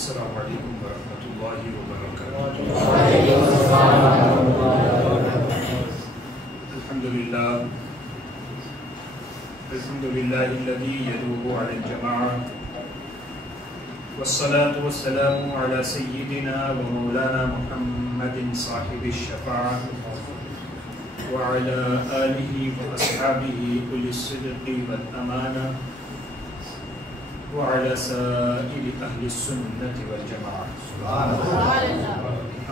السلام علیکم ورحمۃ اللہ وبرکاتہ۔ الحمد للہ الذی یدوب علی الجماعہ والصلاة والسلام علی سیدنا و مولانا محمد صاحب الشفاعہ وعلى آلہ واصحابہ اولی الصدق والامانہ وعلى سائر أهل السنة والجماعة.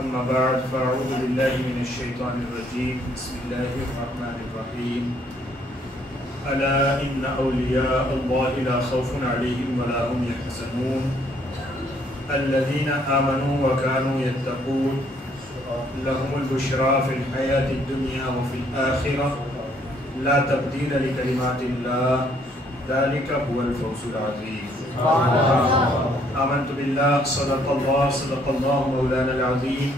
أما بعد فأعوذ بالله من الشيطان الرجيم. بسم الله الرحمن الرحيم. ألا إن أولياء الله لا خوف عليهم ولا هم يحزنون الذين آمنوا وكانوا يتقون لهم البشرى في الحياة الدنيا وفي الآخرة لا تبديل لكلمات الله ذلك هو الفوز العظيم. آمنت بالله صدق الله مولانا العظيم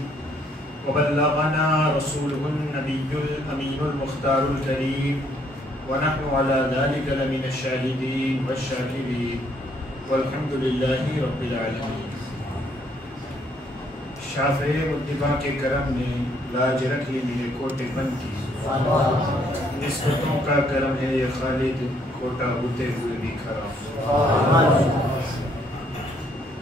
وبلغنا رسوله النبي الأمين المختار الكريم ونحن على ذلك لمن الشاهدين والشاكرين والحمد لله رب العالمين. شافع مدبا کے کرم نے لاج رکھ لی میرے کوٹے بند کی، نسبتوں کا کرم ہے یہ خالد کوٹا ہوتے ہوئے بھی کھڑا.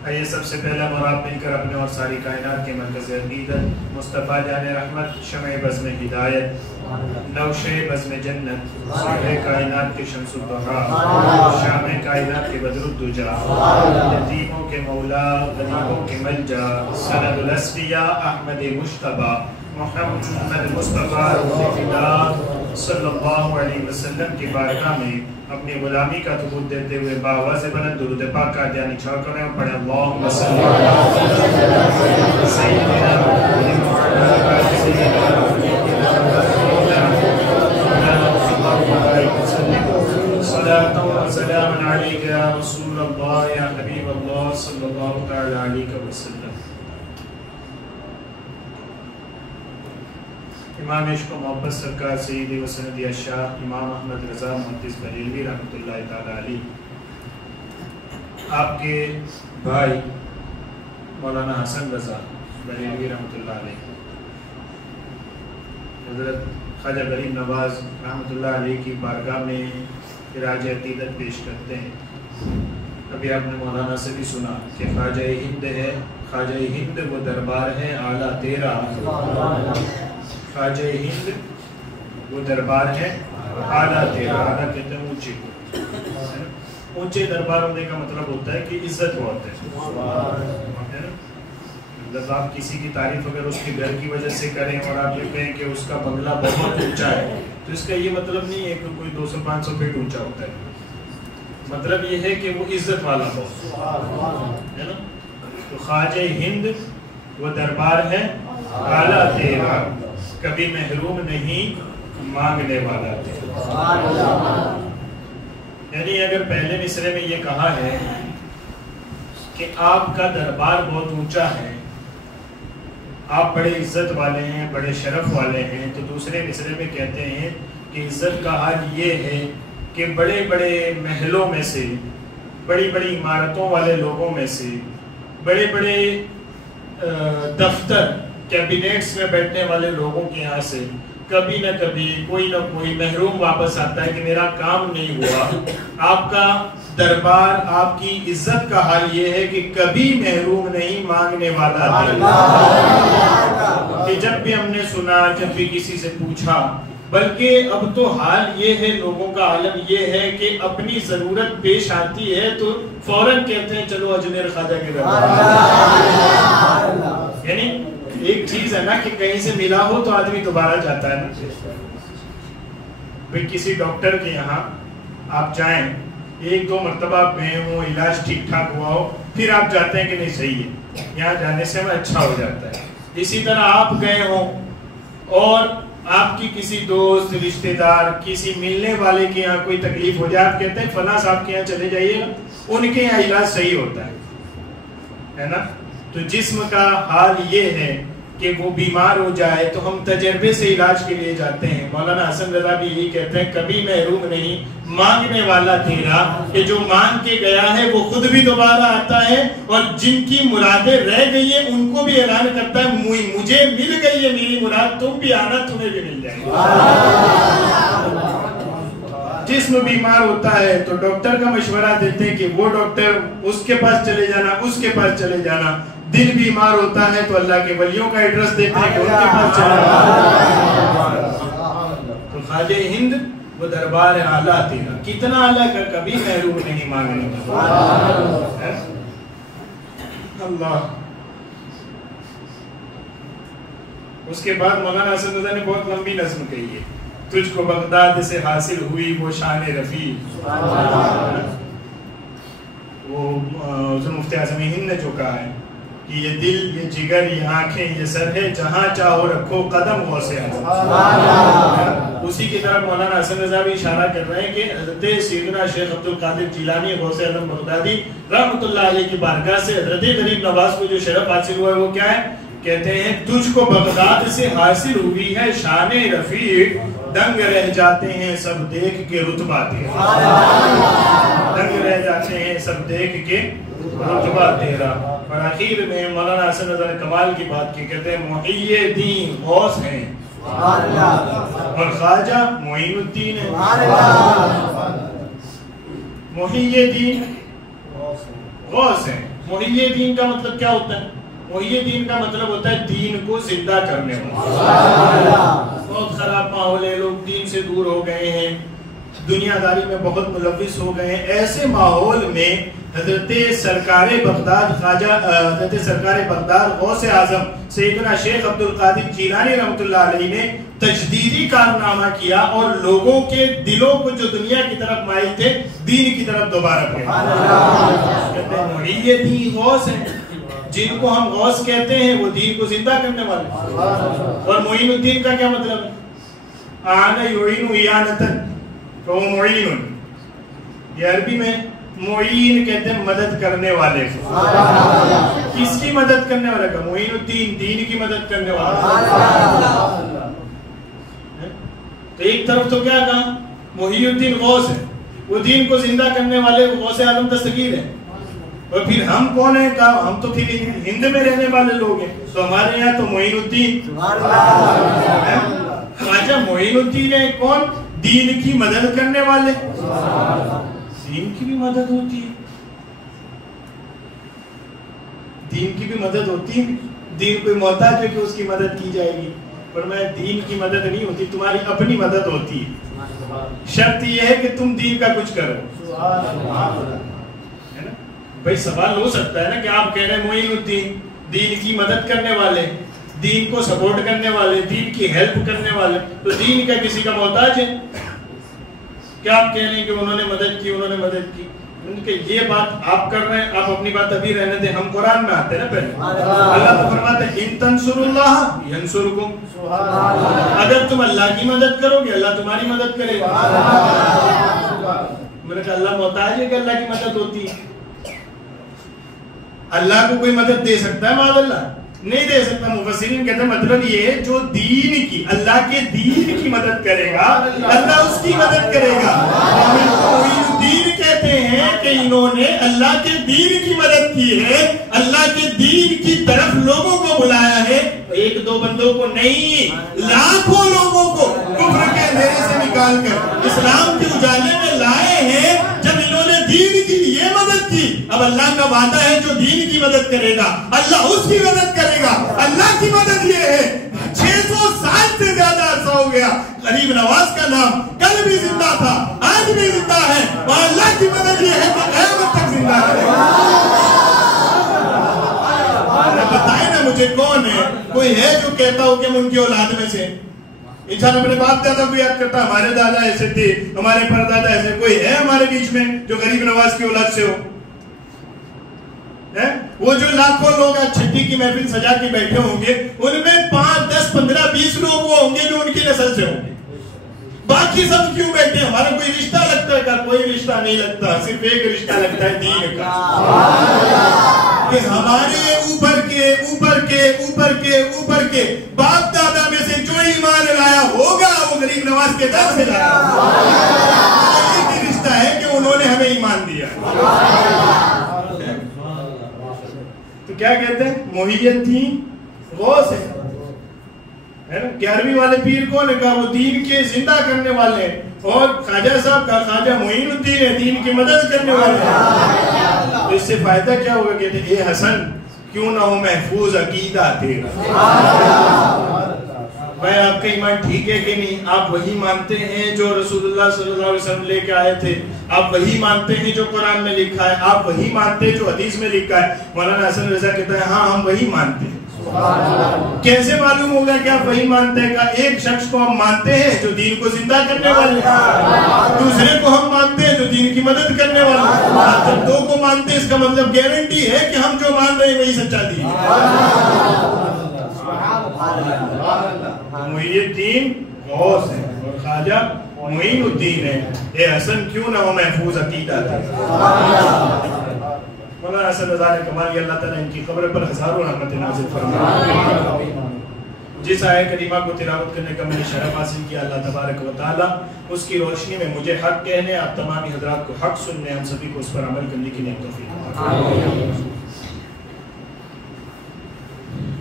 آئیے سب سے پہلا مراب مل کر اپنے اور ساری کائنات کے مرکز عقیدت مصطفیٰ جان رحمت شمع بزم ہدایت نوش بزم جنت صاحب کائنات کے شمس الضحیٰ شام کائنات کے بدر الدجا یتیموں کے مولا غریبوں کے ملجا سند الاسفیاء احمد مجتبی محمد مصطفیٰ صلی اللہ علیہ وسلم کی بارگاہ میں اپنی غلامی کا ثبوت دیتے ہوئے باواز بلند درود پاک کا دھیان چھوڑ کریں اور پڑھیں اللہم صلی علی سیدنا صلاة و سلام علیک یا رسول اللہ یا حبیب اللہ صلی اللہ علیہ وسلم. امام عشق و محبت سرکار سید و سندی الشاہ امام احمد رضا محدث بریلوی رحمۃ اللہ تعالی علیہ، آپ کے بھائی مولانا حسن رضا بریلوی رحمۃ اللہ علیہ حضرت خواجہ غریب نواز رحمۃ اللہ علیہ کی بارگاہ میں خراج عقیدت پیش کرتے ہیں. ابھی آپ نے مولانا سے بھی سنا کہ خواجہ ہند ہے، خواجہ ہند وہ دربار ہے اعلیٰ تیرا، خواجہ ہند وہ دربار ہے اعلیٰ تیرا. اعلیٰ کہتے ہیں اونچے کو، اونچے دربار ہونے کا مطلب ہوتا ہے کہ عزت بہت ہے. مطلب آپ کسی کی تعریف اگر اس کے گھر کی وجہ سے کریں اور آپ یہ کہیں کہ اس کا بنگلہ بہت اونچا ہے تو اس کا یہ مطلب نہیں ہے کہ کوئی 200-500 فٹ اونچا ہوتا ہے. مطلب یہ ہے کہ وہ عزت والا بہت ہے نا. تو خواجہ ہند وہ دربار ہے اعلیٰ تیرا، کبھی محروم نہیں مانگنے والا تیرا. یعنی اگر پہلے مصرے میں یہ کہا ہے کہ آپ کا دربار بہت اونچا ہے، آپ بڑے عزت والے ہیں، بڑے شرف والے ہیں، تو دوسرے مصرے میں کہتے ہیں کہ عزت کا حال یہ ہے کہ بڑے بڑے محلوں میں سے، بڑی بڑی عمارتوں والے لوگوں میں سے، بڑے بڑے دفتر کیبنیٹس میں بیٹھنے والے لوگوں کے یہاں سے کبھی نہ کبھی کوئی نہ کوئی محروم واپس آتا ہے کہ میرا کام نہیں ہوا. آپ کا دربار، آپ کی عزت کا حال یہ ہے کہ کبھی محروم نہیں مانگنے والا دینا. کہ جب بھی ہم نے سنا، جب بھی کسی سے پوچھا، بلکہ اب تو حال یہ ہے، لوگوں کا عالم یہ ہے کہ اپنی ضرورت پیش آتی ہے تو فوراً کہتے ہیں چلو اجمیر خواجہ کے دربار. یعنی ایک چیز ہے نا کہ کہیں سے ملا ہو تو آدمی دوبارہ جاتا ہے نا. پھر کسی ڈاکٹر کے یہاں آپ جائیں، 1-2 مرتبہ آپ گئے ہوں، علاج ٹھیک ٹھاک ہوا ہو، پھر آپ جاتے ہیں کہ نہیں صحیح ہے، یہاں جانے سے ہمیں اچھا ہو جاتا ہے. اسی طرح آپ گئے ہوں اور آپ کی کسی دوست، رشتہ دار، کسی ملنے والے کے یہاں کوئی تکلیف ہو جائے، آپ کہتے ہیں فلاں صاحب کے یہاں چلے جائیے گا، ان کے یہاں علاج صحیح ہوتا ہے نا. تو جسم کا حال یہ ہے کہ وہ بیمار ہو جائے تو ہم تجربے سے علاج کے لیے جاتے ہیں. مولانا حسن رضا بھی یہی کہتے ہیں کبھی محروم نہیں مانگنے والا تیرا، کہ جو مانگ کے گیا ہے وہ خود بھی دوبارہ آتا ہے، اور جن کی مرادیں رہ گئی ہیں ان کو بھی اعلان کرتا ہے مجھے مل گئی ہے میری مراد، تم بھی آنا تمہیں بھی مل جائے گی. جسم بیمار ہوتا ہے تو ڈاکٹر کا مشورہ دیتے ہیں کہ وہ ڈاکٹر اس کے پاس چلے جانا، اس کے پاس چلے جانا. دل بیمار ہوتا ہے تو اللہ کے ولیوں کا ایڈریس دیتے ہیں کہ ان کے پاس چلے جانا. تو خواجہ ہند وہ دربار اعلیٰ تیرا، کتنا اعلیٰ کا کبھی محروم نہیں مانگنے کا. اللہ. اس کے بعد مولانا حسن رضا نے بہت لمبی نظم کہی ہے. تجھ کو بغداد سے حاصل ہوئی وہ شان رفیع، وہ حضور مفتی اعظم ہند نے جو کہا ہے کہ یہ دل، یہ جگر، یہ آنکھیں، یہ سر ہے، جہاں چاہو رکھو قدم غوث اعظم. اسی کی طرف مولانا حسن رضا بھی اشارہ کر رہے ہیں کہ حضرت سیدنا شیخ عبد القادر جیلانی غوث اعظم بغدادی رحمۃ اللہ علیہ کی بارگاہ سے حضرت غریب نواز کو جو شرف حاصل ہوا ہے وہ کیا ہے؟ کہتے ہیں تجھ کو بغداد سے حاصل ہوئی ہے شان رفیع، دنگ رہ جاتے ہیں سب دیکھ کے رتبہ تیرا. دنگ رہ جاتے ہیں سب دیکھ کے رتبہ تیرا. اور آخر میں مولانا حسن رضا نے کمال کی بات کی، کہتے ہیں محی الدین غوث ہیں اور خواجہ معین الدین ہے. محی الدین غوث ہیں. محی الدین کا مطلب کیا ہوتا ہے؟ محی الدین کا مطلب ہوتا ہے دین کو زندہ کرنے والا. بہت خراب ماحول ہے، لوگ دین سے دور ہو گئے ہیں، دنیا داری میں بہت ملوث ہو گئے ہیں. ایسے ماحول میں حضرت سرکار بغداد خواجہ حضرت سرکار بغداد غوث اعظم سیدنا شیخ عبد القادر جیلانی رحمۃ اللہ علیہ نے تجدیدی کارنامہ کیا اور لوگوں کے دلوں کو جو دنیا کی طرف مائل تھے دین کی طرف دوبارہ کہتے ہیں محی الدین غوث ہیں. جن کو ہم غوث کہتے ہیں وہ دین کو زندہ کرنے والے. اور معین الدین کا کیا مطلب ہے؟ آنا یعین اعانتن، تو وہ معین. یہ عربی میں معین کہتے ہیں مدد کرنے والے. کس کی مدد کرنے والے کا؟ معین الدین، دین کی مدد کرنے والا. تو ایک طرف تو کیا کہا؟ محی الدین غوث ہے، وہ دین کو زندہ کرنے والے غوث اعظم دستگیر ہے. اور پھر ہم کون ہیں؟ کہا ہم تو پھر ہند میں رہنے والے لوگ ہیں، تو ہمارے یہاں تو معین الدین خواجہ معین الدین ہے. کون؟ دین کی مدد کرنے والے. دین کی بھی مدد ہوتی ہے، دین کی بھی مدد ہوتی ہے. دین کوئی محتاج ہے کہ اس کی مدد کی جائے گی، پر میں دین کی مدد نہیں ہوتی، تمہاری اپنی مدد ہوتی ہے. شرط یہ ہے کہ تم دین کا کچھ کرو. بھئی سوال ہو سکتا ہے نا کہ آپ کہہ رہے ہیں معین الدین، دین کی مدد کرنے والے، دین کو سپورٹ کرنے والے، دین کی ہیلپ کرنے والے، تو دین کا کسی کا محتاج ہے؟ کیا آپ کہہ رہے ہیں کہ انہوں نے مدد کی، انہوں نے مدد کی؟ ان کے یہ بات آپ کر رہے ہیں، آپ اپنی بات ابھی رہنے دیں. ہم قرآن میں آتے ہیں نا پہلے، اللہ تو فرماتا ہے ان تنصروا اللہ ینصرکم، اگر تم اللہ کی مدد کرو گے اللہ تمہاری مدد کرے گا. میں نے کہا اللہ محتاج ہے کہ اللہ کی مدد ہوتی ہے؟ اللہ کو کوئی مدد دے سکتا ہے؟ معاذ اللہ نہیں دے سکتا. مفسرین کہتے ہیں مطلب یہ ہے جو دین کی، اللہ کے دین کی مدد کرے گا اللہ اس کی مدد کرے گا. دین کہتے ہیں کہ انہوں نے اللہ کے دین کی مدد کی ہے، اللہ کے دین کی طرف لوگوں کو بلایا ہے. ایک دو بندوں کو نہیں، لاکھوں لوگوں کو کفر کے اندھیرے سے نکال کر اسلام کے اجالے میں لائے ہیں. جب انہوں نے دین کی یہ مدد کی، اب اللہ کا وعدہ ہے جو دین کی مدد کرے گا اللہ اس کی مدد کرے گا. اللہ کی مدد یہ ہے 600 سال سے زیادہ عرصہ ہو گیا غریب نواز کا نام کل بھی زندہ تھا، آج بھی زندہ ہے، اور اللہ کی مدد یہ ہے کہ قیامت تک زندہ رہے گا. بتائیں نا مجھے کون ہے، کوئی ہے جو کہتا ہو کہ ہم ان کی اولاد میں سے؟ انسان اپنے باپ دادا کو یاد کرتا، ہمارے دادا ایسے تھے، ہمارے پردادا ایسے. کوئی ہے ہمارے بیچ میں جو غریب نواز کی اولاد سے ہو؟ وہ جو لاکھوں لوگ چھٹی کی محفل سجا کے بیٹھے ہوں گے ان میں 5 10 15 20 لوگ وہ ہوں گے جو ان کی نسل سے ہوں گے. باقی سب کیوں بیٹھے؟ ہمارا کوئی رشتہ لگتا ہے؟ کوئی رشتہ نہیں لگتا، صرف ایک رشتہ لگتا ہے دین کا. کہ ہمارے اوپر کے اوپر کے باپ دادا میں سے جو ایمان لایا ہوگا وہ غریب نواز کے در سے لایا ایک ہی رشتہ ہے کہ انہوں نے ہمیں ایمان دیا. تو کیا کہتے ہیں؟ محی الدین غوث ہے نا. 11ویں والے پیر کو نے کہا وہ دین کے زندہ کرنے والے ہیں, اور خواجہ صاحب کا خواجہ معین الدین ہے, دین کی مدد کرنے والے ہیں. تو اس سے فائدہ کیا ہوگا؟ کہتے ہیں اے حسن کیوں نہ ہو محفوظ عقیدہ تیرا. بھائی آپ کا ایمان ٹھیک ہے کہ نہیں؟ آپ وہی مانتے ہیں جو رسول اللہ صلی اللہ علیہ وسلم لے کے آئے تھے؟ آپ وہی مانتے ہیں جو قرآن میں لکھا ہے؟ آپ وہی مانتے ہیں جو حدیث میں لکھا ہے؟ مولانا حسن رضا کہتا ہے ہاں ہم وہی مانتے ہیں. کیسے معلوم ہوگا کہ آپ وہی مانتے ہیں؟ کہ ایک شخص کو ہم مانتے ہیں جو دین کو زندہ کرنے والے ہیں, دوسرے کو ہم مانتے ہیں جو دین کی مدد کرنے والے ہیں. جب دو کو مانتے ہیں اس کا مطلب گارنٹی ہے کہ ہم جو مان رہے ہیں وہی سچا دین ہے. محی الدین غوث ہے اور خواجہ معین الدین ہے. اے حسن کیوں نہ ہو محفوظ عقیدہ تیرا. مولانا حسن رضا نے کمال کیا, اللہ تعالیٰ ان کی قبر پر ہزاروں رحمت نازل فرمائے. جس آیہ کریمہ کو تلاوت کرنے کا میں نے شرف حاصل کیا, اللہ تبارک و تعالیٰ اس کی روشنی میں مجھے حق کہنے, آپ تمامی حضرات کو حق سننے, ہم سبھی کو اس پر عمل کرنے کی نیک توفیق عطا فرمائے.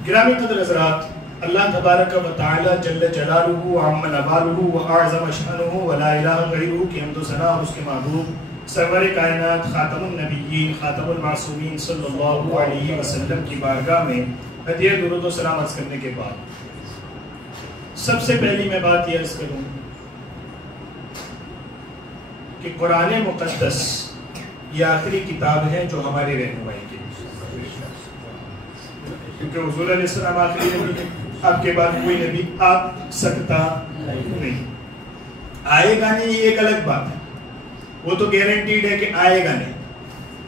گرامی قدر حضرات, اللہ تبارک و تعالیٰ جل جلالہ عم نوالہ و اعظم شانہ و لا الہ غیرہ کی حمد و ثنا اس کے محبوب سرور کائنات خاتم النبیین خاتم المعصومین صلی اللہ علیہ وسلم کی بارگاہ میں ہدیہ درود و سلام عرض کرنے کے بعد سب سے پہلی میں بات یہ عرض کروں کہ قرآن مقدس یہ آخری کتاب ہے جو ہماری رہنمائی کی, کیونکہ حضور علیہ السلام آخری نبی ہے, آپ کے بعد کوئی نبی آ سکتا نہیں. آئے گا نہیں یہ ایک الگ بات ہے, وہ تو گارنٹیڈ ہے کہ آئے گا نہیں,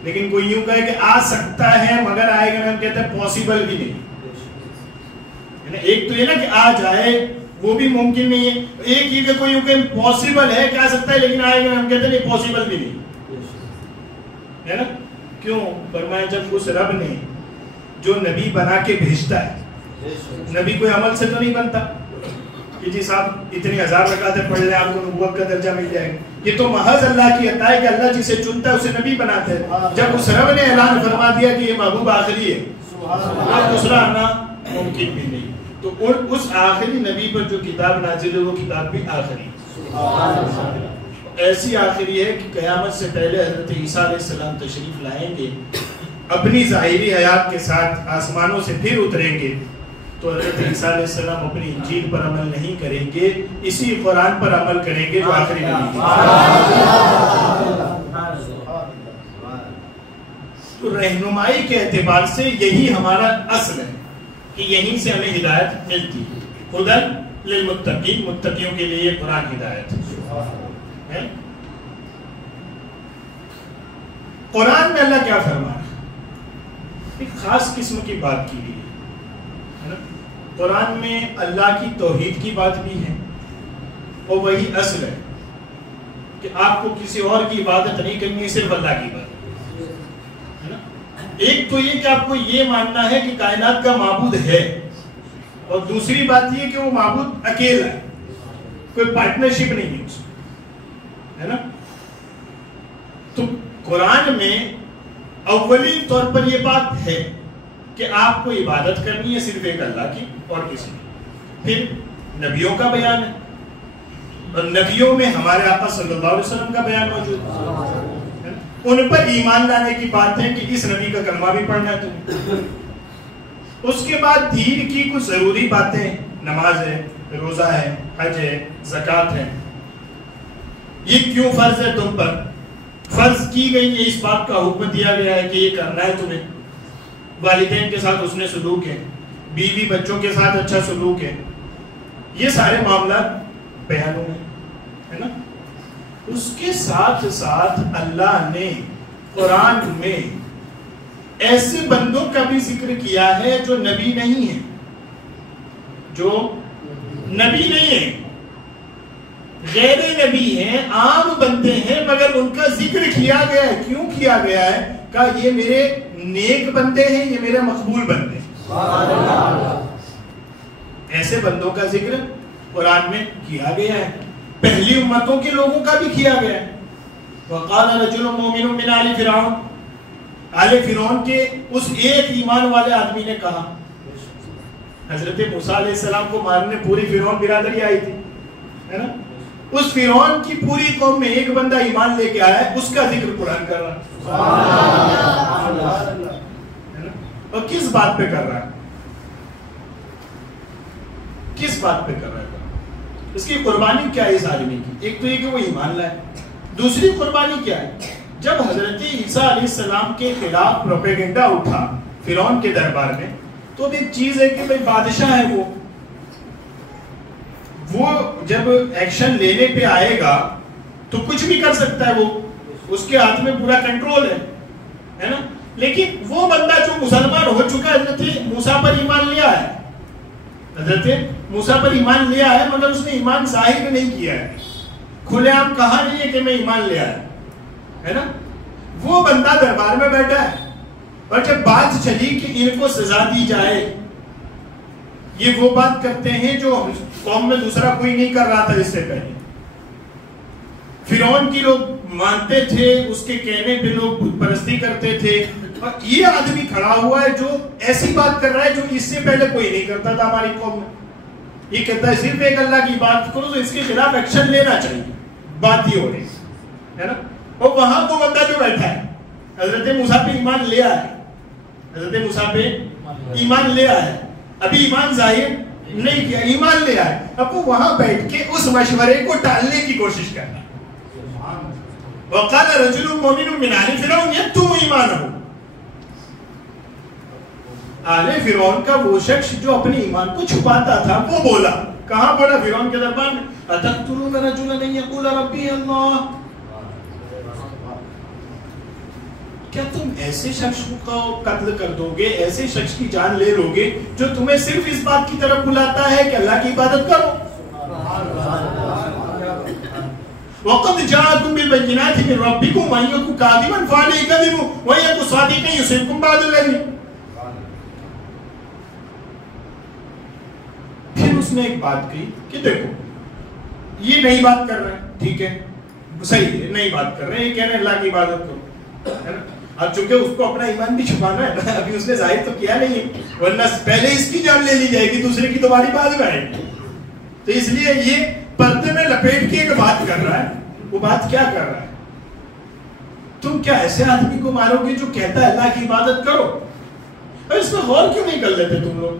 لیکن کوئی یوں کہے کہ آ سکتا ہے مگر آئے گا نہیں, ہم کہتے ہیں پاسبل بھی نہیں. ایک تو یہ نا کہ آ جائے وہ بھی ممکن نہیں ہے, ایک یہ کہ کوئی یوں کہ پاسبل ہے کہ آ سکتا ہے لیکن آئے گا, ہم کہتے ہیں نہیں پاسبل بھی نہیں ہے نا. کیوں؟ فرمایا جب اس رب نے جو نبی بنا کے بھیجتا ہے, نبی کوئی عمل سے تو نہیں بنتا کہ جی صاحب اتنی ہزار رکعتیں پڑھ لیں آپ کو نبوت کا درجہ مل جائے گا. یہ تو محض اللہ کی عطا ہے کہ اللہ جسے چنتا ہے اسے نبی بناتا ہے. جب اس رب نے اعلان فرما دیا کہ یہ محبوب آخری ہے, اب دوسرا آنا ممکن بھی نہیں, تو اس آخری نبی پر جو کتاب نازل ہے وہ کتاب بھی آخری ایسی آخری ہے کہ قیامت سے پہلے حضرت عیسیٰ علیہ السلام تشریف لائیں گے, اپنی ظاہری حیات کے ساتھ آسمانوں سے پھر اتریں گے, تو حضرت عیسیٰ علیہ السلام اپنی انجیل پر عمل نہیں کریں گے, اسی قرآن پر عمل کریں گے جو آخری نبی ہے. تو رہنمائی کے اعتبار سے یہی ہمارا اصل ہے کہ یہیں سے ہمیں ہدایت ملتی ہے. ہدی للمتقین, متقیوں کے لیے یہ قرآن ہدایت ہے. قرآن میں اللہ کیا فرما رہا ہے؟ ایک خاص قسم کی بات کی گئی ہے. قرآن میں اللہ کی توحید کی بات بھی ہے, اور وہی اصل ہے کہ آپ کو کسی اور کی عبادت نہیں کرنی ہے, صرف اللہ کی عبادت ہے نا. ایک تو یہ کہ آپ کو یہ ماننا ہے کہ کائنات کا معبود ہے, اور دوسری بات یہ کہ وہ معبود اکیلا ہے, کوئی پارٹنرشپ نہیں ہے اس میں, ہے نا. تو قرآن میں اولین طور پر یہ بات ہے کہ آپ کو عبادت کرنی ہے صرف ایک اللہ کی اور کسی کی. پھر نبیوں کا بیان ہے, اور نبیوں میں ہمارے آقا صلی اللہ علیہ وسلم کا بیان موجود ہے. ان پر ایمان لانے کی بات ہے کہ اس نبی کا کلمہ بھی پڑھنا ہے تمہیں. اس کے بعد دین کی کچھ ضروری باتیں, نماز ہے, روزہ ہے, حج ہے, زکوٰۃ ہے. یہ کیوں فرض ہے تم پر؟ فرض کی گئی ہے, اس بات کا حکم دیا گیا ہے کہ یہ کرنا ہے تمہیں. والدین کے ساتھ حسن سلوک ہے, بیوی بچوں کے ساتھ اچھا سلوک ہے, یہ سارے معاملات بیان ہوئے ہے نا. اس کے ساتھ ساتھ اللہ نے قرآن میں ایسے بندوں کا بھی ذکر کیا ہے جو نبی نہیں ہے, جو نبی نہیں ہے, غیر نبی ہیں, عام بندے ہیں, مگر ان کا ذکر کیا گیا ہے. کیوں کیا گیا ہے؟ کہ یہ میرے نیک بندے ہیں, یہ میرے مقبول بندے ہیں. ایسے بندوں کا ذکر قرآن میں کیا گیا ہے، پہلی امتوں کے لوگوں کا بھی کیا گیا ہے. وَقَالَ رَجُلٌ مُؤْمِنٌ مِّنْ آلِ فِرْعَوْنَ، آل فرعون کے اس ایک ایمان والے آدمی نے کہا. حضرت موسیٰ علیہ السلام کو مارنے پوری فرعون برادری آئی تھی، ہے نا؟ اس فرعون کی پوری قوم میں ایک بندہ ایمان لے کے آیا ہے، اس کا ذکر قرآن کر رہا ہے. اور کس بات پہ کر رہا ہے؟ کس بات پہ کر رہا ہے؟ اس کی قربانی کیا ہے اس آدمی کی؟ ایک تو یہ کہ وہ ایمان لائے، دوسری قربانی کیا ہے؟ جب حضرت عیسیٰ علیہ السلام کے خلاف پروپیگنڈا اٹھا فرعون کے دربار میں، تو اب ایک چیز ہے کہ بھئی بادشاہ ہے وہ جب ایکشن لینے پہ آئے گا تو کچھ بھی کر سکتا ہے، وہ اس کے ہاتھ میں پورا کنٹرول ہے نا؟ لیکن وہ بندہ جو مسلمان ہو چکا ہے، حضرت موسیٰ پر ایمان لیا ہے، حضرت موسیٰ پر ایمان لیا ہے، مگر اس نے ایمان ظاہر نہیں کیا ہے، کھلے عام کہا نہیں ہے کہ میں ایمان لیا ہے نا؟ وہ بندہ دربار میں بیٹھا ہے، اور جب بات چلی کہ ان کو سزا دی جائے، یہ وہ بات کرتے ہیں جو قوم میں دوسرا کوئی نہیں کر رہا تھا اس سے پہلے. فرعون کی لوگ مانتے تھے، اس کے کہنے پہ لوگ بت پرستی کرتے تھے، اور یہ آدمی کھڑا ہوا ہے جو ایسی بات کر رہا ہے جو اس سے پہلے کوئی نہیں کرتا تھا ہماری قوم میں. یہ کہتا ہے صرف ایک اللہ کی بات کرو تو اس کے خلاف ایکشن لینا چاہیے، بات ہی ہو رہی ہے نا؟ اور وہاں وہ بندہ جو بیٹھا ہے حضرت موسیٰ پہ ایمان لے آیا ہے، حضرت موسیٰ پہ ایمان لے آیا ہے، ابھی ایمان ظاہر نہیں کیا، ایمان لے آئے. اب وہ وہاں بیٹھ کے اس مشورے کو ٹالنے کی کوشش کرنا. وَقَالَ رَجُلٌ مُؤْمِنٌ مِّنْ آلِ فِرْعَوْنَ يَكْتُمُ إِيمَانَهُ، آل فرعون کا وہ شخص جو اپنے ایمان کو چھپاتا تھا وہ بولا. کہاں بولا؟ فرعون کے دربار میں. أَتَقْتُلُونَ رَجُلًا أَن يَقُولَ رَبِّيَ اللَّهُ، کیا تم ایسے شخص کو قتل کر دو گے، ایسے شخص کی جان لے لو گے جو تمہیں صرف اس بات کی طرف بلاتا ہے کہ اللہ کی عبادت کرو؟ وَقَدْ جَاءَكُمْ بِالْبَيِّنَاتِ مِنْ رَبِّكُمْ وَإِنْ يَكُ كَاذِبًا فَعَلَيْهِ كَذِبُهُ وَإِنْ يَكُ صَادِقًا يُصِبْكُمْ بَعْضُ الَّذِي. پھر اس نے ایک بات کہی کہ دیکھو یہ نئی بات کر رہے ہیں، ٹھیک ہے صحیح ہے، نئی بات کر رہے ہیں، یہ کہہ رہے ہیں اللہ کی عبادت کرو. اب چونکہ اس کو اپنا ایمان بھی چھپانا ہے نا، ابھی اس نے ظاہر تو کیا نہیں ہے، ورنہ پہلے اس کی جان لے لی جائے گی، دوسرے کی تمہاری بعد میں آئے گی. تو اس لیے یہ پردے میں لپیٹ کے ایک بات کر رہا ہے. وہ بات کیا کر رہا ہے؟ تم کیا ایسے آدمی کو مارو گے جو کہتا ہے اللہ کی عبادت کرو؟ اور اس میں غور کیوں نہیں کر لیتے تم لوگ؟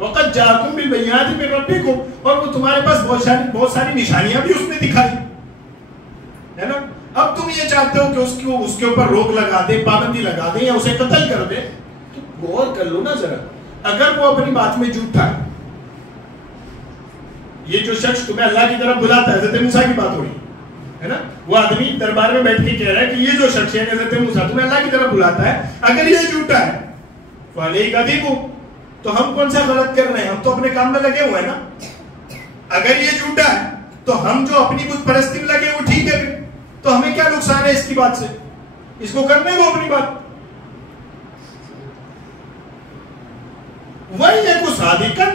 وَقَدْ جَاءَكُمْ بِالْبَيِّنَاتِ مِنْ رَبِّكُمْ، اور وہ تمہارے پاس بہت ساری نشانیاں بھی اس نے دکھائی ہے نا. اب تم یہ چاہتے ہو کہ اس کے اوپر روک لگا دے، پابندی لگا دے یا اسے قتل کر دے. تو غور کر لو نا ذرا، اگر وہ اپنی بات میں جھوٹا ہے، یہ جو شخص تمہیں اللہ کی طرف بلاتا ہے، حضرت موسیٰ کی بات ہو رہی ہے نا، وہ آدمی دربار میں بیٹھ کے کہہ رہا ہے کہ یہ جو شخص ہے حضرت موسیٰ تمہیں اللہ کی طرف بلاتا ہے، اگر یہ جھوٹا ہے فَعَلَيْهِ كَذِبُهُ، تو ہم کون سا غلط کر رہے ہیں؟ ہم تو اپنے کام میں لگے ہوئے ہیں نا. اگر یہ جھوٹا ہے تو ہم جو اپنی بت پرستی میں لگے وہ ٹھیک ہے، تو ہمیں کیا نقصان ہے اس کی بات سے؟ اس کو کرنے دو اپنی بات. وَإِنْ يَكُ صَادِقًا،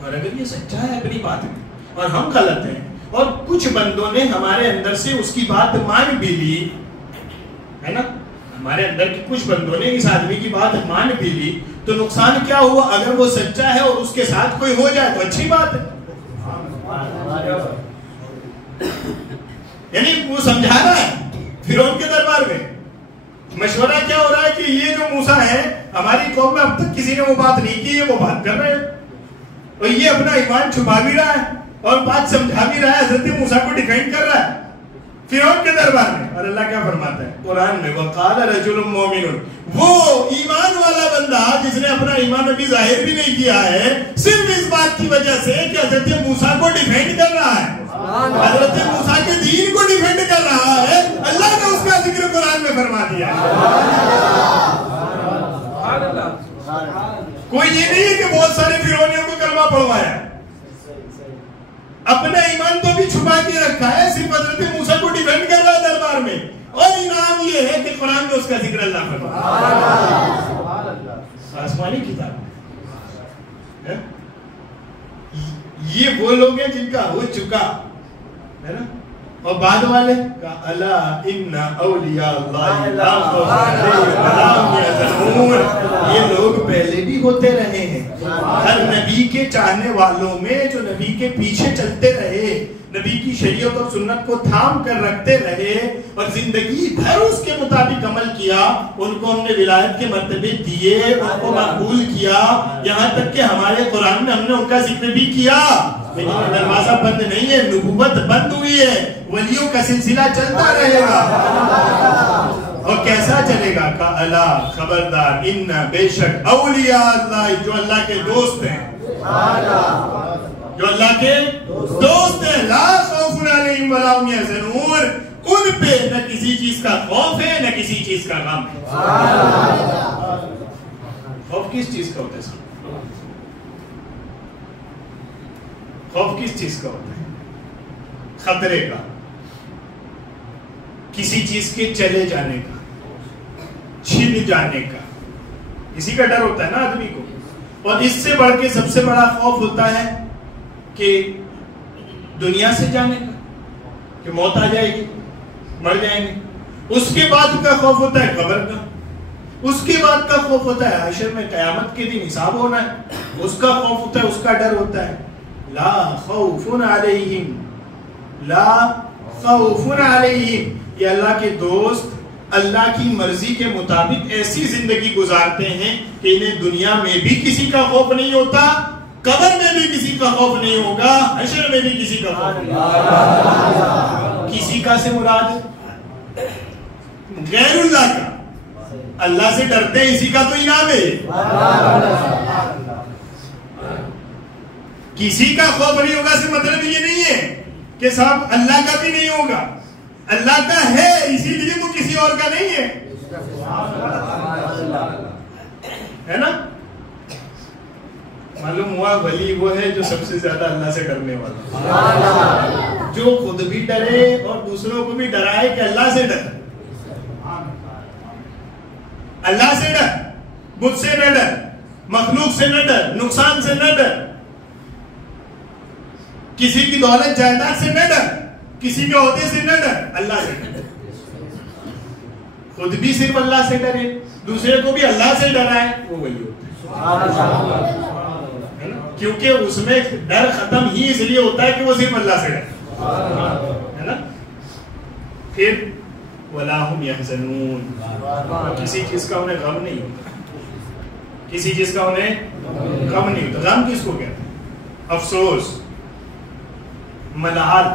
اور اگر یہ سچا ہے اپنی بات میں اور ہم غلط ہیں، اور کچھ بندوں نے ہمارے اندر سے اس کی بات مان بھی لی ہے نا، ہمارے اندر کے کچھ بندوں نے اس آدمی کی بات مان بھی لی، تو نقصان کیا ہوا؟ اگر وہ سچا ہے اور اس کے ساتھ کوئی ہو جائے تو اچھی بات ہے. یعنی وہ سمجھا رہا ہے فرعون کے دربار میں. مشورہ کیا ہو رہا ہے کہ یہ جو موسیٰ ہے ہماری قوم میں اب تک کسی نے وہ بات نہیں کی ہے، وہ بات کر رہے ہیں، اور یہ اپنا ایمان چھپا بھی رہا ہے اور بات سمجھا بھی رہا ہے، حضرت موسیٰ کو ڈیفینڈ کر رہا ہے فرعون کے دربار میں. اور اللہ کیا فرماتا ہے قرآن میں؟ وَقَالَ رَجُلٌ مُؤْمِنٌ، وہ ایمان والا بندہ جس نے اپنا ایمان ابھی ظاہر بھی نہیں کیا ہے، صرف اس بات کی وجہ سے کہ حضرت موسیٰ کو ڈیفینڈ کر رہا ہے، حضرت موسیٰ کے دین کو ڈیفینڈ کر رہا ہے، اللہ نے اس کا ذکر قرآن میں فرما دیا. کوئی یہ نہیں ہے کہ بہت سارے فرعونیوں کو کلمہ پڑھوایا، اپنا ایمان تو بھی چھپا کے رکھا ہے، صرف حضرت موسیٰ کو ڈیفینڈ کر رہا ہے دربار میں، اور انعام یہ ہے کہ قرآن میں اس کا ذکر اللہ فرما. آسمانی یہ وہ لوگ ہیں جن کا ہو چکا ہے نا. اور بعد والے کا الا ان اولیاء اللہ لا خوف علیہم ولا هم يحزنون. یہ لوگ پہلے بھی ہوتے رہے ہیں. ہر نبی کے چاہنے والوں میں جو نبی کے پیچھے چلتے رہے, نبی کی شریعت اور سنت کو تھام کر رکھتے رہے اور زندگی بھر اس کے مطابق عمل کیا, ان کو ہم نے ولایت کے مرتبے دیے, ان کو مقبول کیا, یہاں تک کہ ہمارے قرآن میں ہم نے ان کا ذکر بھی کیا. لیکن دروازہ بند نہیں ہے, نبوت بند ہوئی ہے, ولیوں کا سلسلہ چلتا رہے گا. اور کیسا چلے گا؟ کا الا خبردار, ان بے شک اولیاء اللہ, جو اللہ کے دوست ہیں, جو اللہ کے دوست ہیں, لا خوف علیہم ولا هم يحزنون, ان پہ نہ کسی چیز کا خوف ہے نہ کسی چیز کا غم ہے. خوف کس چیز کا ہوتا ہے؟ خوف کس چیز کا ہوتا ہے؟ خطرے کا, کسی چیز کے چلے جانے کا, چھن جانے کا, اسی کا ڈر ہوتا ہے نا آدمی کو. اور اس سے بڑھ کے سب سے بڑا خوف ہوتا ہے کہ دنیا سے جانے کا, کہ موت آ جائے گی, مر جائیں گے. اس کے بعد کا خوف ہوتا ہے قبر کا, اس کے بعد کا خوف ہوتا ہے حشر میں قیامت کے دن حساب ہونا ہے, اس کا خوف ہوتا ہے, اس کا ڈر ہوتا ہے. لا خوف علیہم, لا خوف علیہم, یہ اللہ کے دوست اللہ کی مرضی کے مطابق ایسی زندگی گزارتے ہیں کہ انہیں دنیا میں بھی کسی کا خوف نہیں ہوتا, قبر میں بھی کسی کا خوف نہیں ہوگا, حشر میں بھی کسی کا خوف نہیں ہوگا. کسی کا سے مراد غیر اللہ کا, اللہ سے ڈرتے ہیں, اسی کا تو انعام ہے. کسی کا خوف نہیں ہوگا سے مطلب یہ نہیں ہے کہ صاحب اللہ کا بھی نہیں ہوگا, اللہ کا ہے اسی لیے وہ کسی اور کا نہیں ہے, ہے نا. معلوم ہوا ولی وہ ہے جو سب سے زیادہ اللہ سے ڈرنے والا, جو خود بھی ڈرے اور دوسروں کو بھی ڈرائے کہ اللہ سے ڈر, اللہ سے ڈر, بت سے نہ ڈر, مخلوق سے نہ ڈر, نقصان سے نہ ڈر, کسی کی دولت جائیداد سے نہ ڈر, کسی کے عہدے سے نہ ڈر, اللہ سے ڈر. خود بھی صرف اللہ سے ڈرے, دوسرے کو بھی اللہ سے ڈرائے, وہ ولی ہوتا ہے. کیونکہ اس میں ڈر ختم ہی اس لیے ہوتا ہے کہ وہ صرف اللہ سے ڈرے, ہے نا. پھر وَلَا هُمْ يَحْزَنُونَ, کسی چیز کا انہیں غم نہیں ہوتا, کسی چیز کا انہیں غم نہیں ہوتا. غم کس کو کہتے ہیں؟ افسوس, ملال,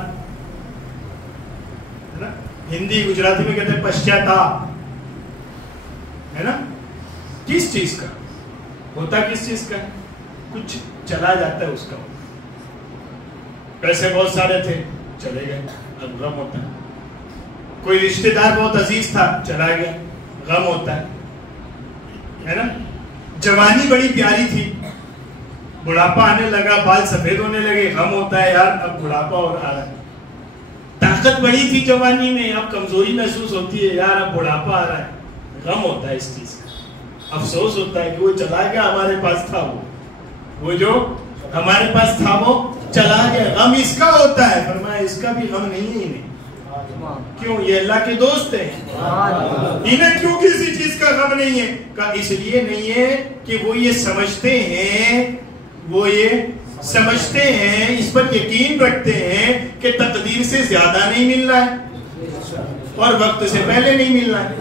ہے نا. ہندی گجراتی میں کہتے ہیں پشچاتاپ, ہے نا. کس چیز کا ہوتا, کس چیز کا؟ کچھ چلا جاتا ہے اس کا. پیسے بہت سارے تھے, چلے گئے, اب غم ہوتا ہے. کوئی رشتہ دار بہت عزیز تھا, چلا گیا, غم ہوتا ہے نا. جوانی بڑی پیاری تھی, بڑھاپا آنے لگا, بال سفید ہونے لگے, غم ہوتا ہے یار اب بڑھاپا اور آ رہا ہے. طاقت بڑی تھی جوانی میں, اب کمزوری محسوس ہوتی ہے, یار اب بڑھاپا آ رہا ہے, غم ہوتا ہے اس چیز کا. افسوس ہوتا ہے کہ وہ چلا گیا, ہمارے پاس تھا, وہ جو ہمارے پاس تھا وہ چلا گیا. غم اس کا ہوتا ہے. فرمایا اس کا بھی غم نہیں ہے انہیں. کیوں؟ یہ اللہ کے دوست ہیں, انہیں کیوں کسی چیز کا غم نہیں ہے؟ کہ اس لیے نہیں ہے کہ وہ یہ سمجھتے ہیں, وہ یہ سمجھتے ہیں, اس پر یقین رکھتے ہیں کہ تقدیر سے زیادہ نہیں مل رہا ہے اور وقت سے پہلے نہیں مل رہا ہے.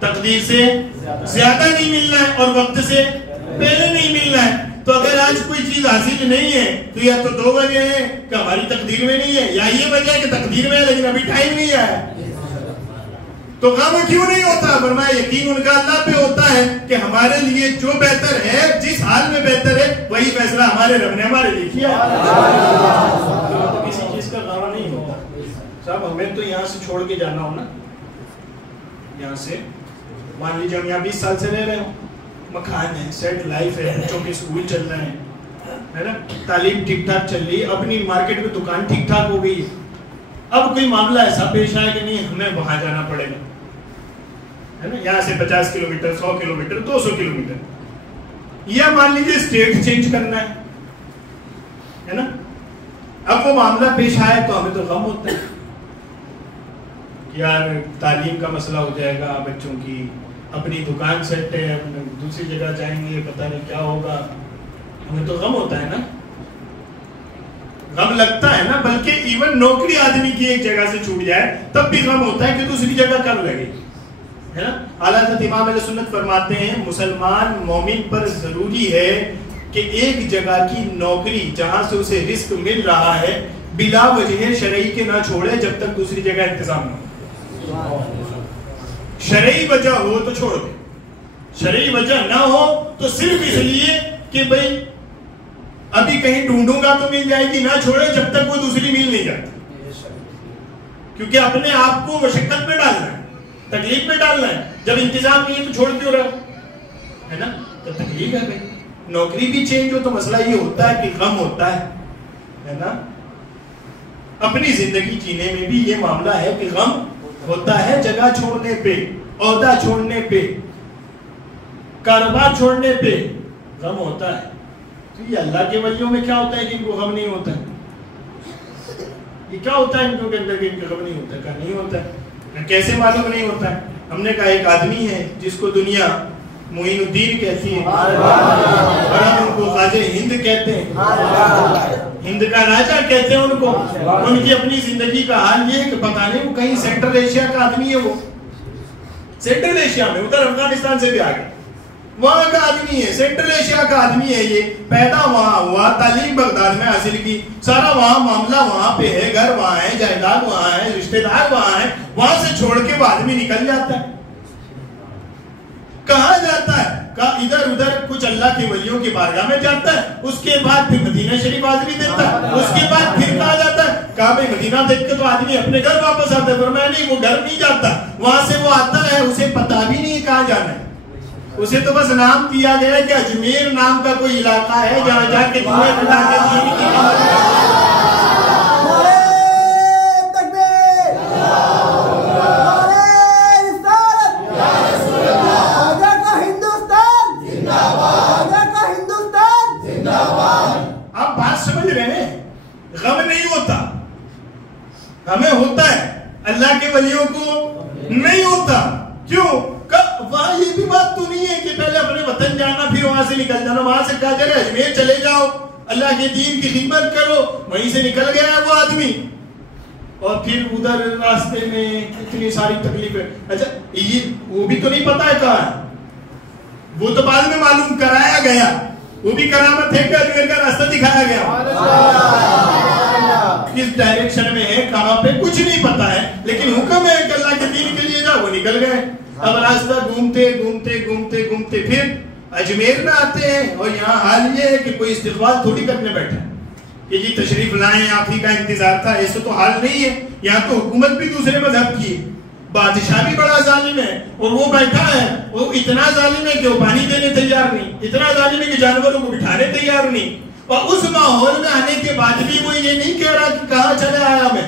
تقدیر سے زیادہ نہیں مل رہا ہے اور وقت سے پہلے نہیں مل رہا ہے. تو اگر آج کوئی چیز حاصل نہیں ہے تو یا تو دو وجہ ہیں کہ ہماری تقدیر میں نہیں ہے, یا یہ وجہ ہے کہ تقدیر میں ہے لیکن ابھی ٹائم نہیں آیا. تو غم کیوں نہیں ہوتا؟ فرمایا یقین ان کا اللہ پہ ہوتا ہے کہ ہمارے لیے جو بہتر ہے, جس حال میں بہتر ہے, وہی فیصلہ ہمارے رب نے ہمارے لیے کیا. تو کسی چیز کا غم نہیں ہوتا. صاحب ہمیں تو یہاں سے چھوڑ کے جانا ہو نا, یہاں سے مان لیجیے ہم یہاں 20 سال سے رہ رہے ہوں, مکان ہے, سیٹ لائف ہے, بچوں کے اسکول چل رہے ہیں, ہے نا, تعلیم ٹھیک ٹھاک چل رہی ہے, اپنی مارکیٹ میں دکان ٹھیک ٹھاک ہو گئی ہے. اب کوئی معاملہ ایسا پیش آیا کہ نہیں ہمیں وہاں جانا پڑے گا, ہے نا, یہاں سے 50 کلومیٹر, 100 کلومیٹر, 200 کلومیٹر, یا مان لیجیے اسٹیٹ چینج کرنا ہے, اب وہ معاملہ پیش آئے تو ہمیں تو غم ہوتا ہے کہ یار تعلیم کا مسئلہ ہو جائے گا بچوں کی، اپنی دکان سیٹ ہے، دوسری جگہ جائیں گے پتہ نہیں کیا ہوگا، ہمیں تو غم ہوتا ہے نا، غم لگتا ہے نا. بلکہ ایون نوکری آدمی کی ایک جگہ سے چھوٹ جائے تب بھی غم ہوتا ہے کہ دوسری جگہ کب لگے، ہے نا. اعلیٰ حضرت امام اہل سنت فرماتے ہیں مسلمان مومن پر ضروری ہے کہ ایک جگہ کی نوکری جہاں سے اسے رزق مل رہا ہے بلا وجہ شرعی کے نہ چھوڑے جب تک دوسری جگہ انتظام نہ ہو. شرعی وجہ ہو تو چھوڑ دے، شرعی وجہ نہ ہو تو صرف اس لیے کہ بھئی ابھی کہیں ڈھونڈوں گا تو مل جائے گی، نہ چھوڑے جب تک وہ دوسری مل نہیں جاتی. کیونکہ اپنے آپ کو مشقت میں ڈالنا ہے، تکلیف میں ڈالنا ہے. جب انتظام نہیں ہے تو چھوڑ کیوں رہو، ہے نا. تو تکلیف ہے بھائی، نوکری بھی چینج ہو تو مسئلہ یہ ہوتا ہے کہ غم ہوتا ہے نا. اپنی زندگی جینے میں بھی یہ معاملہ ہے کہ غم ہوتا ہے، جگہ چھوڑنے پہ، عہدہ چھوڑنے پہ، کاروبار چھوڑنے پہ غم ہوتا ہے. تو یہ اللہ کے ولیوں میں کیا ہوتا ہے کہ ان کو غم نہیں ہوتا ہے؟ یہ کیا ہوتا ہے ان کو کے اندر کہ ان کو غم نہیں ہوتا ہے؟ کہ نہیں ہوتا ہے. کیسے معلوم نہیں ہوتا ہے؟ ہم نے کہا ایک آدمی ہے جس کو دنیا معین الدین کہتی ہے اور ہم ان کو خواجہ ہند کہتے ہیں، ہند کا راجہ کہتے ہیں ان کو. ان کی اپنی زندگی کا حال یہ ہے کہ پتہ نہیں وہ کہیں سینٹرل ایشیا کا آدمی ہے، وہ سینٹرل ایشیا میں ادھر افغانستان سے بھی آگے وہاں کا آدمی ہے، سینٹرل ایشیا کا آدمی ہے. یہ پیدا وہاں ہوا، تعلیم بغداد میں حاصل کی، سارا وہاں معاملہ وہاں پہ ہے، گھر وہاں ہے، جائیداد وہاں ہے، رشتہ دار وہاں ہے. وہاں سے چھوڑ کے وہ آدمی نکل جاتا ہے. کہاں جاتا ہے؟ کہا ادھر ادھر کچھ اللہ کے ولیوں کی بارگاہ میں جاتا ہے، اس کے بعد پھر مدینہ شریف آدمی دیتا ہے، اس کے بعد پھر کہاں جاتا ہے؟ کہا بھئی مدینہ دیکھ کے تو آدمی اپنے گھر واپس آتا ہے. فرمایا نہیں، وہ گھر نہیں جاتا، وہاں سے وہ آتا ہے، اسے پتہ بھی نہیں کہاں جانا ہے. اسے تو بس نام دیا گیا ہے کہ اجمیر نام کا کوئی علاقہ ہے جہاں جا کے دنیا خدا کے دین کی غم نہیں ہوتا. ہمیں ہوتا ہے، اللہ کے ولیوں کو نہیں ہوتا. کیوں؟ وہاں یہ بھی بات تو نہیں ہے کہ پہلے اپنے وطن جانا پھر وہاں سے نکل جانا. وہاں سے کہا چلے اجمیر چلے جاؤ، اللہ کے دین کی خدمت کرو. وہیں سے نکل گیا ہے وہ آدمی اور پھر ادھر راستے میں اتنی ساری تکلیفیں. اچھا یہ وہ بھی تو نہیں پتا ہے کہاں ہے، وہ تو بعد میں معلوم کرایا گیا. وہ بھی کرامت ہے کہ اجمیر کا راستہ دکھایا گیا، کس ڈائریکشن میں ہے، کہاں پہ، کچھ نہیں پتا ہے. لیکن حکم ہے کہ اللہ کے دین کے لیے جاؤ، وہ نکل گئے. اب راستہ گھومتے گھومتے گھومتے گھومتے پھر اجمیر میں آتے ہیں. اور یہاں حال یہ ہے کہ کوئی استقبال تھوڑی کرنے بیٹھا کہ جی تشریف لائیں، آپ ہی کا انتظار تھا. ایسے تو حال نہیں ہے. یہاں تو حکومت بھی دوسرے مذہب کی ہے، بادشاہ بھی بڑا ظالم ہے اور وہ بیٹھا ہے. وہ اتنا ظالم ہے کہ وہ پانی دینے تیار نہیں، اتنا ظالم ہے کہ جانوروں کو بٹھانے تیار نہیں. اور اس ماحول میں آنے کے بعد بھی وہ یہ نہیں کہہ رہا کہ کہاں چلے آیا میں.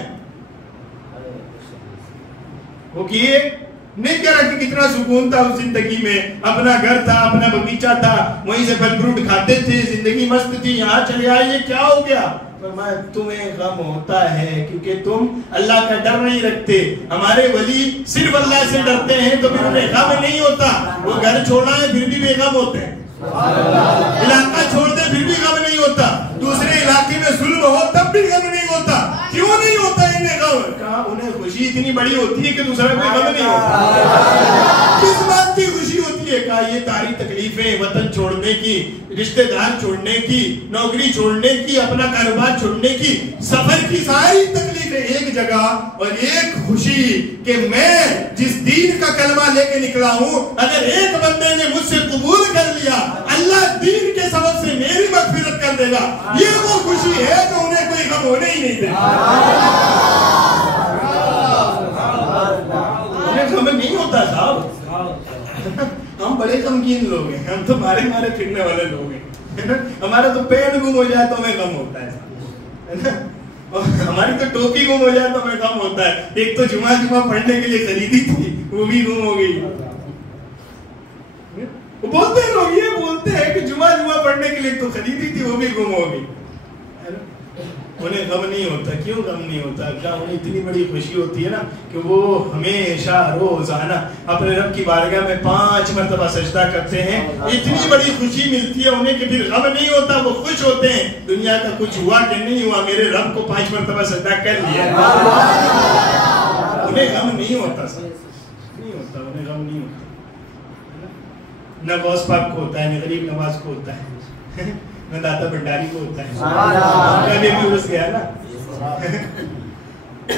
وہ کیے نہیں کہہ رہا کہ کتنا سکون تھا اس زندگی میں، اپنا گھر تھا، اپنا بغیچہ تھا، وہیں سے پھل فروٹ کھاتے تھے، زندگی مست تھی. یہاں چلے آئے، یہ کیا ہو گیا؟ فرمایا تمہیں غم ہوتا ہے کیونکہ تم اللہ کا ڈر نہیں رکھتے. ہمارے ولی صرف اللہ سے ڈرتے ہیں تو پھر انہیں غم نہیں ہوتا. وہ گھر چھوڑا ہے پھر بھی بے غم ہوتے ہیں، علاقہ چھوڑ دے پھر بھی غم نہیں ہوتا، دوسرے علاقے میں ظلم ہو تب بھی غم نہیں ہوتا. کیوں نہیں ہوتا انہیں غم؟ کہا انہیں خوشی اتنی بڑی ہوتی ہے کہ دوسرا کوئی غم نہیں ہوتا. کس بات کی خوشی ہوتی ہے؟ کہا یہ ساری تکلیفیں، وطن چھوڑنے کی، رشتہ دار چھوڑنے کی، نوکری چھوڑنے کی، اپنا کاروبار چھوڑنے کی، سفر کی ساری تکلیفیں ایک جگہ اور ایک خوشی کہ میں جس دین کا کلمہ لے کے نکلا ہوں اگر ایک بندے نے مجھ سے قبول کر لیا اللہ دین کے سبب سے میری مغفرت کر دے گا. یہ وہ خوشی ہے جو انہیں کوئی غم ہونے ہی نہیں دے گا. انہیں غم نہیں ہوتا صاحب. ہم بڑے غمگین لوگ ہیں، ہم تو مارے مارے پھرنے والے لوگ ہیں. ہمارا تو پین گم ہو جائے تو ہمیں غم ہوتا ہے، ہماری تو ٹوپی گم ہو جائے تو ہمیں غم ہوتا ہے. ایک تو جمعہ پڑھنے کے لیے خریدی تھی وہ بھی گم ہو گئی. بولتے ہیں لوگ، یہ بولتے ہیں کہ جمعہ پڑھنے کے لیے تو خریدی تھی وہ بھی گم ہو گئی. انہیں غم نہیں ہوتا. کیوں غم نہیں ہوتا؟ کیا انہیں اتنی بڑی خوشی ہوتی ہے نا کہ وہ ہمیشہ روزانہ اپنے رب کی بارگاہ میں 5 مرتبہ سجدہ کرتے ہیں. اتنی بڑی خوشی ملتی ہے انہیں کہ پھر غم نہیں ہوتا. وہ خوش ہوتے ہیں دنیا کا کچھ ہوا کہ نہیں ہوا, میرے رب کو 5 مرتبہ سجدہ کر لیا. انہیں غم نہیں ہوتا سر, نہیں ہوتا, انہیں غم نہیں ہوتا. نہ غوث پاک کو ہوتا ہے, نہ غریب نواز کو ہوتا ہے, نہ داتا بھنڈاری کو ہوتا ہے. کبھی بھی گھس گیا نا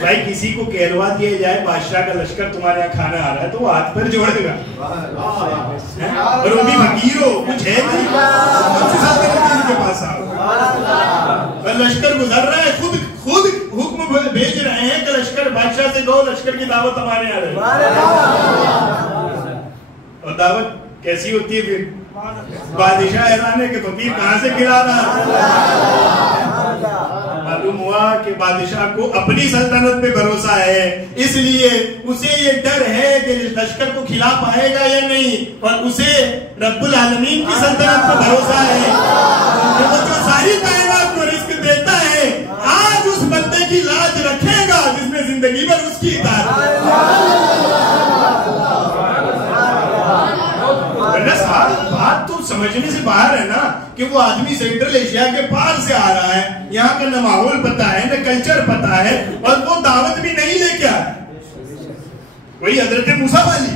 بھائی, کسی کو کہلوا دیا جائے بادشاہ کا لشکر تمہارے یہاں کھانا آ رہا ہے تو وہ ہاتھ پر جوڑے گا, اور وہ بھی فقیر ہو, کچھ ہے نہیں, کے پاس آؤ. اور لشکر گزر رہا ہے, خود حکم بھیج رہے ہیں کہ لشکر بادشاہ سے کہو لشکر کی دعوت ہمارے یہاں رہے. اور دعوت کیسی ہوتی ہے پھر؟ بادشاہ حیران ہے کہ فقیر کہاں سے کھلا رہا. معلوم ہوا کہ بادشاہ کو اپنی سلطنت پہ بھروسہ ہے, اس لیے اسے یہ ڈر ہے کہ لشکر کو کھلا پائے گا یا نہیں, اور اسے رب العالمین کی سلطنت پہ بھروسہ ہے کہ وہ جو ساری کائنات کو رزق دیتا ہے آج اس بندے کی لاج رکھے گا جس نے زندگی میں اس کی اطاعت. بات تو سمجھنے سے باہر ہے نا کہ وہ آدمی سینٹرل ایشیا کے پار سے آ رہا ہے, یہاں کا نہ ماحول پتا ہے نہ کلچر پتا ہے, اور وہ دعوت بھی نہیں لے کے آیا. وہی حضرت موسیٰ والی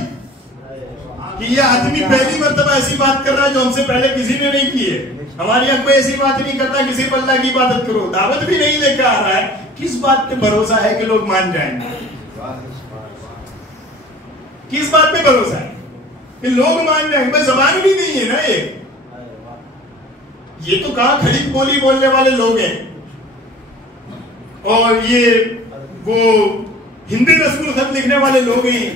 کہ یہ آدمی پہلی مرتبہ ایسی بات کر رہا ہے جو ہم سے پہلے کسی نے نہیں کی ہے. ہمارے یہاں کوئی ایسی بات نہیں کرتا کہ صرف اللہ کی عبادت کرو, دعوت بھی نہیں لے کے آ رہا ہے. کس بات پہ بھروسہ ہے کہ لوگ مان جائیں گے؟ کس بات پہ بھروسہ ہے کہ لوگ مان جائیں گے؟ زبان بھی نہیں ہے نا یہ تو کہاں کھڑی بولی بولنے والے لوگ ہیں, اور یہ وہ ہندی رسم الخط لکھنے والے لوگ ہیں.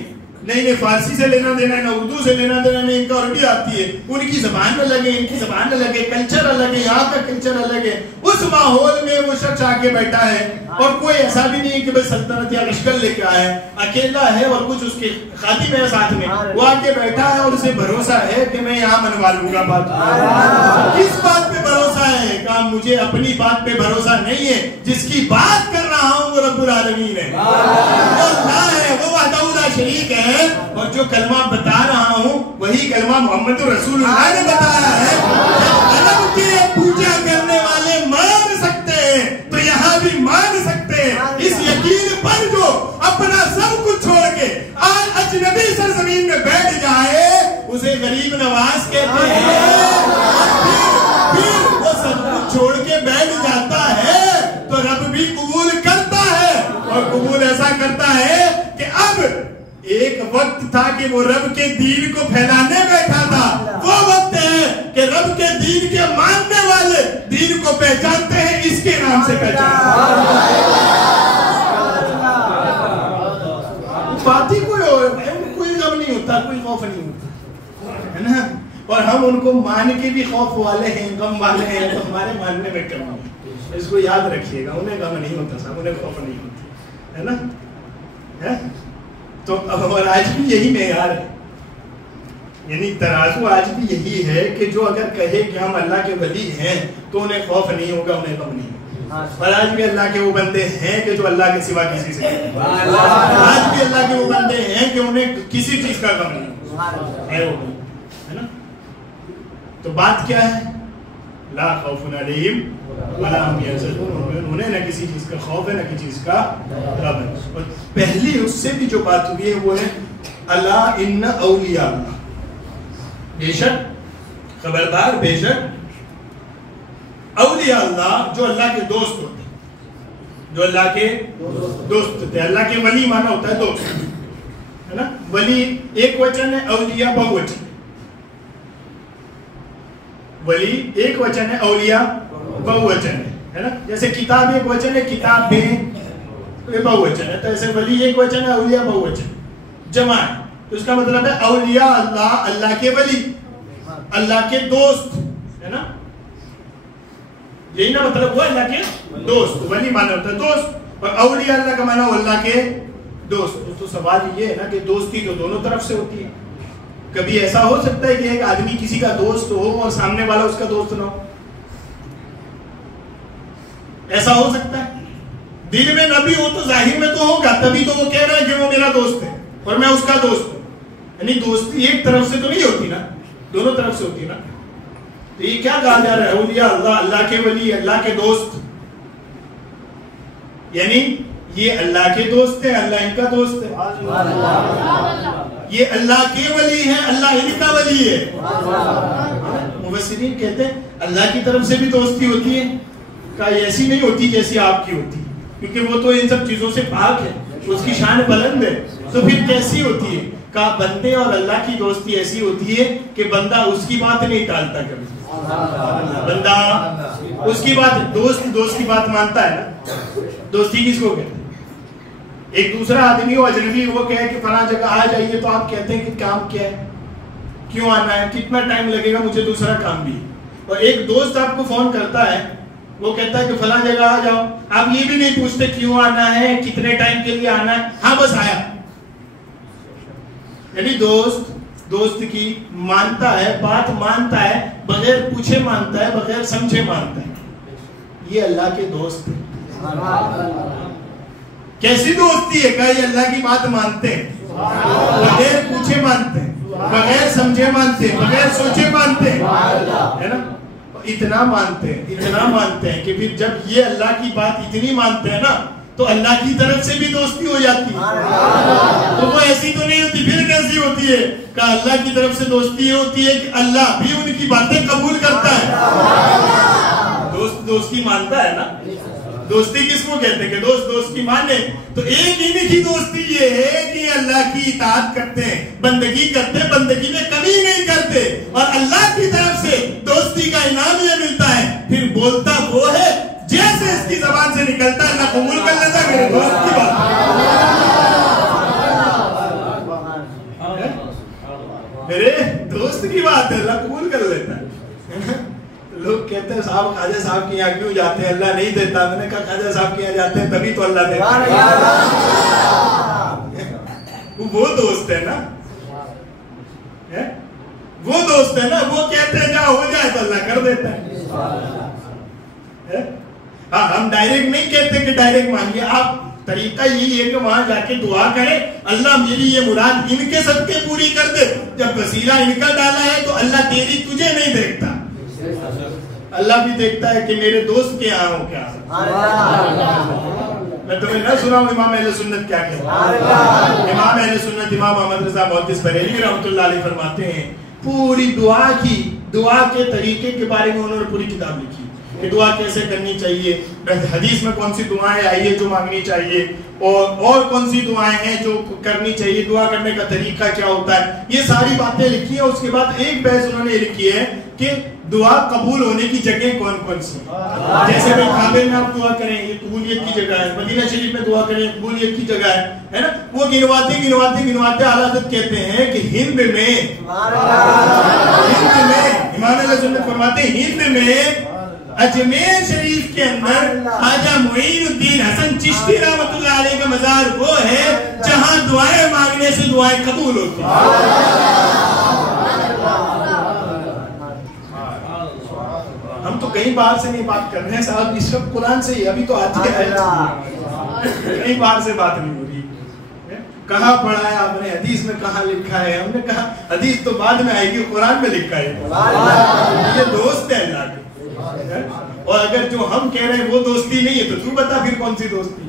نہیں فارسی سے لینا دینا ہے, نہ اردو سے لینا دینا, نہیں ان کا عربی آتی ہے. ان کی زبان الگ ہے, ان کی زبان الگ ہے, کلچر الگ ہے, یہاں کا کلچر الگ ہے. اس ماحول میں وہ شخص آ کے بیٹھا ہے, اور کوئی ایسا بھی نہیں ہے کہ بھائی سلطنت یا مشکل لے کے آیا ہے, اکیلا ہے اور کچھ اس کے خادم ہے ساتھ میں, وہ آ کے بیٹھا ہے اور اسے بھروسہ ہے کہ میں یہاں منوا لوں گا بات. کس بات پہ بھروسہ ہے؟ کہ مجھے اپنی بات پہ بھروسہ نہیں ہے, جس کی بات کر رہا ہوں وہ رب العالمین ہے, وہ اللہ ہے, وہ وحدہ لا شریک ہے. اور جو کلمہ بتا رہا ہوں وہی کلمہ محمد رسول اللہ نے بتایا ہے. قلم کے پوجا کرنے والے مان سکتے ہیں تو یہاں بھی مان سکتے ہیں. اس یقین پر جو اپنا سب کچھ چھوڑ کے آج اجنبی سرزمین میں بیٹھ جائے اسے غریب نواز کہتے ہیں. پھر وہ سب کچھ چھوڑ کے بیٹھ جاتا ہے تو رب بھی قبول کرتا ہے, اور قبول ایسا کرتا ہے کہ اب ایک وقت تھا کہ وہ رب کے دین کو پھیلانے بیٹھا تھا, وہ وقت ہے کہ رب کے دین کے ماننے والے دین کو پہچانتے ہیں, اس کے نام سے پہچانتے ہیں. بات ہی کوئی غم نہیں ہوتا, کوئی خوف نہیں ہوتا ہے نا. اور ہم ان کو مان کے بھی خوف والے ہیں, غم والے ہیں, تو ہمارے ماننے میں کم ہے. اس کو یاد رکھیے گا, انہیں غم نہیں ہوتا صاحب, انہیں خوف نہیں ہوتا ہے نا. تو اور آج بھی یہی معیار ہے, یعنی ترازو آج بھی یہی ہے کہ جو اگر کہے کہ ہم اللہ کے ولی ہیں تو انہیں خوف نہیں ہوگا, انہیں غم نہیں ہوگا. اور آج بھی اللہ کے وہ بندے ہیں کہ جو اللہ کے سوا کسی سے, آج بھی اللہ کے وہ بندے ہیں کہ انہیں کسی چیز کا غم نہیں ہے نا. تو بات کیا ہے؟ لا خوف علیہم ولا هم يحزنون. انہیں نہ کسی چیز کا خوف ہے نہ کسی چیز کا غم ہے. اور پہلی اس سے بھی جو بات ہوئی ہے وہ ہے اللہ ان اولیاء اللہ, بے شک خبردار بے شک اولیاء اللہ جو اللہ کے دوست ہوتے ہیں, جو اللہ کے دوست ہوتے ہیں. اللہ کے ولی مانا ہوتا ہے دوست ہے نا. ولی ایک وچن ہے, اولیاء بہو وچن. ولی ایک وچن ہے, اولیاء بہو وچن ہے نا. جیسے کتاب ایک وچن ہے, کتاب بہو وچن ہے, تو ایسے ولی ایک وچن ہے, اولیاء بہو وچن جمع ہے. تو اس کا مطلب ہے اولیاء اللہ, اللہ کے ولی, اللہ کے دوست ہے نا. یہی نا مطلب ہوا اللہ کے دوست. ولی مانا ہوتا ہے دوست, اور اولیاء اللہ کا مانا اللہ کے دوست. تو سوال یہ ہے نا کہ دوستی تو دونوں طرف سے ہوتی ہے. کبھی ایسا ہو سکتا ہے کہ ایک آدمی کسی کا دوست ہو اور سامنے والا اس کا دوست نہ ہو؟ ایسا ہو سکتا ہے دل میں نبی ہو تو ظاہر میں تو ہوگا، تبھی تو وہ کہہ رہا ہے کہ وہ میرا دوست ہے اور میں اس کا دوست ہوں. یعنی دوستی ایک طرف سے تو نہیں ہوتی نا، دونوں طرف سے ہوتی نا. تو یہ کیا کہا جا رہا ہے؟ اولیاء اللہ، اللہ کے ولی، اللہ کے دوست، یعنی یہ اللہ کے دوست ہیں، اللہ ان کا دوست ہے. یہ اللہ کے ولی ہیں، اللہ ان کا ولی ہے. مفسرین کہتے ہیں اللہ کی طرف سے بھی دوستی ہوتی ہے، کہ ایسی نہیں ہوتی جیسی آپ کی ہوتی، کیونکہ وہ تو ان سب چیزوں سے پاک ہے، اس کی شان بلند ہے. تو پھر کیسی ہوتی ہے؟ کہ بندے اور اللہ کی دوستی ایسی ہوتی ہے کہ بندہ اس کی بات نہیں ٹالتا کبھی. بندہ اس کی بات، دوست کی بات مانتا ہے نا. دوستی کس کو کہتے ہیں؟ ایک دوسرا آدمی ہو اجنبی، وہ کہے کہ فلاں جگہ آ جائیے، تو آپ کہتے ہیں کہ کام کیا ہے، کیوں آنا ہے، کتنا ٹائم لگے گا، مجھے دوسرا کام بھی. اور ایک دوست آپ کو فون کرتا ہے، وہ کہتا ہے کہ فلاں جگہ آ جاؤ، آپ یہ بھی نہیں پوچھتے کیوں آنا ہے، کتنے ٹائم کے لیے آنا ہے، ہاں بس آیا. یعنی دوست کی مانتا ہے، بات مانتا ہے، بغیر پوچھے مانتا ہے، بغیر سمجھے مانتا ہے. یہ اللہ کے دوست ہیں. کیسی دوستی ہے کہ یہ اللہ کی بات مانتے ہیں، بغیر پوچھے مانتے ہیں، بغیر سمجھے مانتے ہیں، بغیر سوچے مانتے ہیں، ہے نا. اتنا مانتے ہیں کہ پھر جب یہ اللہ کی بات اتنی مانتے ہیں نا، تو اللہ کی طرف سے بھی دوستی ہو جاتی ہے. تو وہ ایسی تو نہیں ہوتی، پھر کیسی ہوتی ہے کہ اللہ کی طرف سے دوستی ہوتی ہے کہ اللہ بھی ان کی باتیں قبول کرتا ہے. دوستی مانتا ہے نا. دوستی کس کو کہتے ہیں کہ دوست کی مانے؟ تو ایک ان کی دوستی یہ ہے کہ اللہ کی اطاعت کرتے ہیں، بندگی کرتے ہیں، بندگی میں کمی نہیں کرتے، اور اللہ کی طرف سے دوستی کا انعام یہ ملتا ہے. پھر بولتا وہ ہے جیسے اس کی زبان سے نکلتا ہے، اللہ قبول کر لیتا ہے میرے دوست کی بات. میرے دوست کی بات ہے، اللہ قبول کر لیتا ہے. لوگ کہتے ہیں صاحب خواجہ صاحب کے یہاں کیوں جاتے ہیں، اللہ نہیں دیتا. میں نے کہا خواجہ صاحب کے یہاں جاتے ہیں تبھی تو اللہ دیتا ہے. وہ دوست ہے نا، وہ دوست ہے نا. وہ کہتے ہیں جا ہو جائے تو اللہ کر دیتا ہے. ہاں ہم ڈائریکٹ نہیں کہتے کہ ڈائریکٹ مانگیے. آپ طریقہ یہی ہے کہ وہاں جا کے دعا کریں، اللہ میری یہ مراد ان کے صدقے پوری کر دے. جب وسیلہ ان کا ڈالا ہے تو اللہ تیری تجھے نہیں دیکھتا، اللہ بھی دیکھتا ہے کہ میرے دوست کے یہاں ہو کیا. میں تمہیں نہ سنا ہوں امام اہل سنت کیا کہتے ہیں. امام اہل سنت امام احمد رضا محدث بریلوی رحمۃ اللہ علیہ فرماتے ہیں پوری دعا کے طریقے کے بارے میں انہوں نے پوری کتاب لکھی کہ دعا کیسے کرنی چاہیے، حدیث میں کون سی دعائیں آئی ہے جو مانگنی چاہیے، اور کون سی دعائیں ہیں جو کرنی چاہیے، دعا کرنے کا طریقہ کیا ہوتا ہے. یہ ساری باتیں لکھی ہیں. اس کے بعد ایک بحث انہوں نے لکھی ہے کہ دعا قبول ہونے کی جگہ کون کون سی. جیسے کہ کعبے میں آپ دعا کریں یہ قبولیت کی جگہ ہے، مدینہ شریف میں دعا کریں قبولیت کی جگہ ہے نا. وہ گنواتے اعلیٰ حضرت کہتے ہیں کہ ہند میں امام اہل سنت فرماتے ہیں ہند میں اجمیر شریف کے اندر خواجہ معین الدین حسن چشتی رحمۃ اللہ علیہ کا مزار وہ ہے جہاں دعائیں مانگنے سے دعائیں قبول ہوتی ہیں. ہم تو کئی بار سے نہیں بات کر رہے ہیں صاحب، اس وقت قرآن سے ہی ابھی تو آج کے کئی بار سے بات نہیں ہو رہی. کہاں پڑھا ہے آپ نے، حدیث میں کہاں لکھا ہے؟ ہم نے کہا حدیث تو بعد میں آئے گی، قرآن میں لکھا ہے. یہ دوست ہے اللہ کے. اور اگر جو ہم کہہ رہے ہیں وہ دوستی نہیں ہے تو بتا پھر کون سی دوستی؟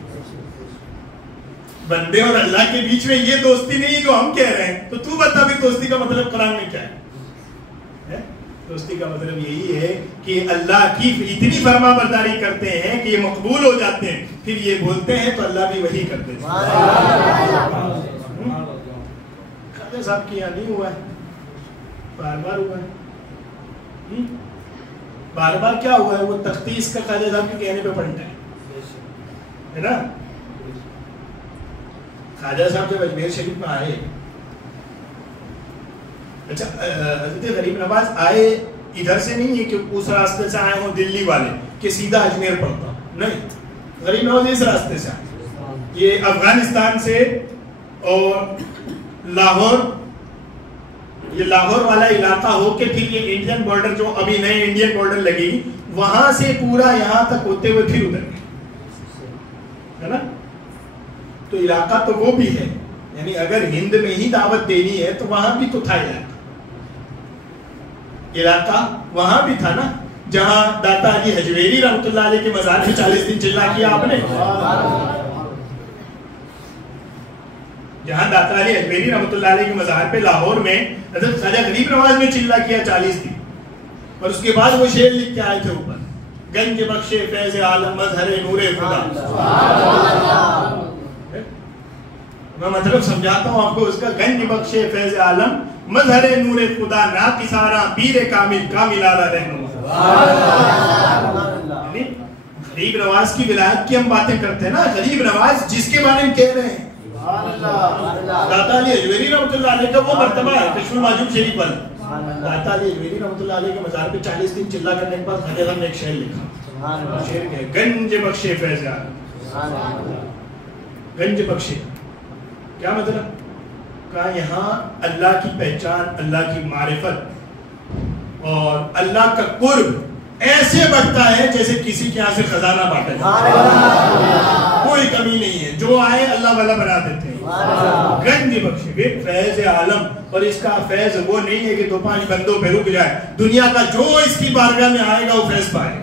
بندے اور اللہ کے بیچ میں یہ دوستی نہیں ہے جو ہم کہہ رہے ہیں، تو بتا پھر دوستی کا مطلب قرآن میں کیا ہے؟ دوستی کا مطلب یہی ہے کہ اللہ کی اتنی فرما برداری کرتے ہیں کہ یہ مقبول ہو جاتے ہیں، پھر یہ بولتے ہیں تو اللہ بھی وہی کرتے ہیں. خواجہ صاحب کی یہاں نہیں ہوا ہے، بار بار ہوا ہے. بار بار کیا ہوا ہے؟ وہ تختی اس کا خواجہ صاحب کے کہنے پہ پلٹا ہے نا. خواجہ صاحب جب اجمیر شریف میں آئے، اچھا حضرت غریب نواز آئے ادھر سے نہیں ہے کہ اس راستے سے آئے ہوں دلی والے کہ سیدھا اجمیر پڑتا، نہیں، غریب نواز اس راستے سے آئے. یہ افغانستان سے اور لاہور والا علاقہ ہو کے پھر یہ انڈین بارڈر جو ابھی نئے انڈین بارڈر لگی وہاں سے پورا یہاں تک ہوتے ہوئے پھر ادھر ہے نا. تو علاقہ تو وہ بھی ہے, یعنی اگر ہند میں ہی دعوت دینی ہے تو وہاں بھی تو تھا علاقہ وہاں بھی تھا نا, جہاں داتا علی حجویری رحمۃ اللہ علیہ کے مزار پہ 40 دن چلا کیا آپ نے. جہاں داتا علی حجویری رحمۃ اللہ علیہ کے مزار پہ لاہور میں حضرت خواجہ غریب نواز نے چلا کیا 40 دن, اور اس کے بعد وہ شعر لکھ کے آئے تھے اوپر, گنج بخشے فیض عالم مظہر نور خدا. میں مطلب سمجھاتا ہوں آپ کو اس کا, گنج بخشے فیض عالم مظہر نور خدا نا کسارا پیر کامل کامل آلہ رہنما. غریب نواز کی ولایت کی ہم باتیں کرتے ہیں نا, غریب نواز جس کے بارے میں کہہ رہے ہیں داتا علی حجویری رحمۃ اللہ علیہ کا وہ مرتبہ ہے کشف المعجوب شریف پر. داتا علی حجویری رحمۃ اللہ علیہ کے مزار پہ 40 دن چلا کرنے کے بعد خواجہ صاحب نے ایک شعر لکھا, شعر کہ گنج بخشے فیض عالم. گنج بخشے کیا مطلب, کہا یہاں اللہ کی پہچان, اللہ کی معرفت اور اللہ کا قرب ایسے بڑھتا ہے جیسے کسی کے یہاں سے خزانہ بانٹا جاتا, کوئی کمی نہیں ہے, جو آئے اللہ والا بنا دیتے ہیں. گنج بخشے فیض عالم, اور اس کا فیض وہ نہیں ہے کہ 2-5 بندوں پہ رک جائے, دنیا کا جو اس کی بارگاہ میں آئے گا وہ فیض پائے.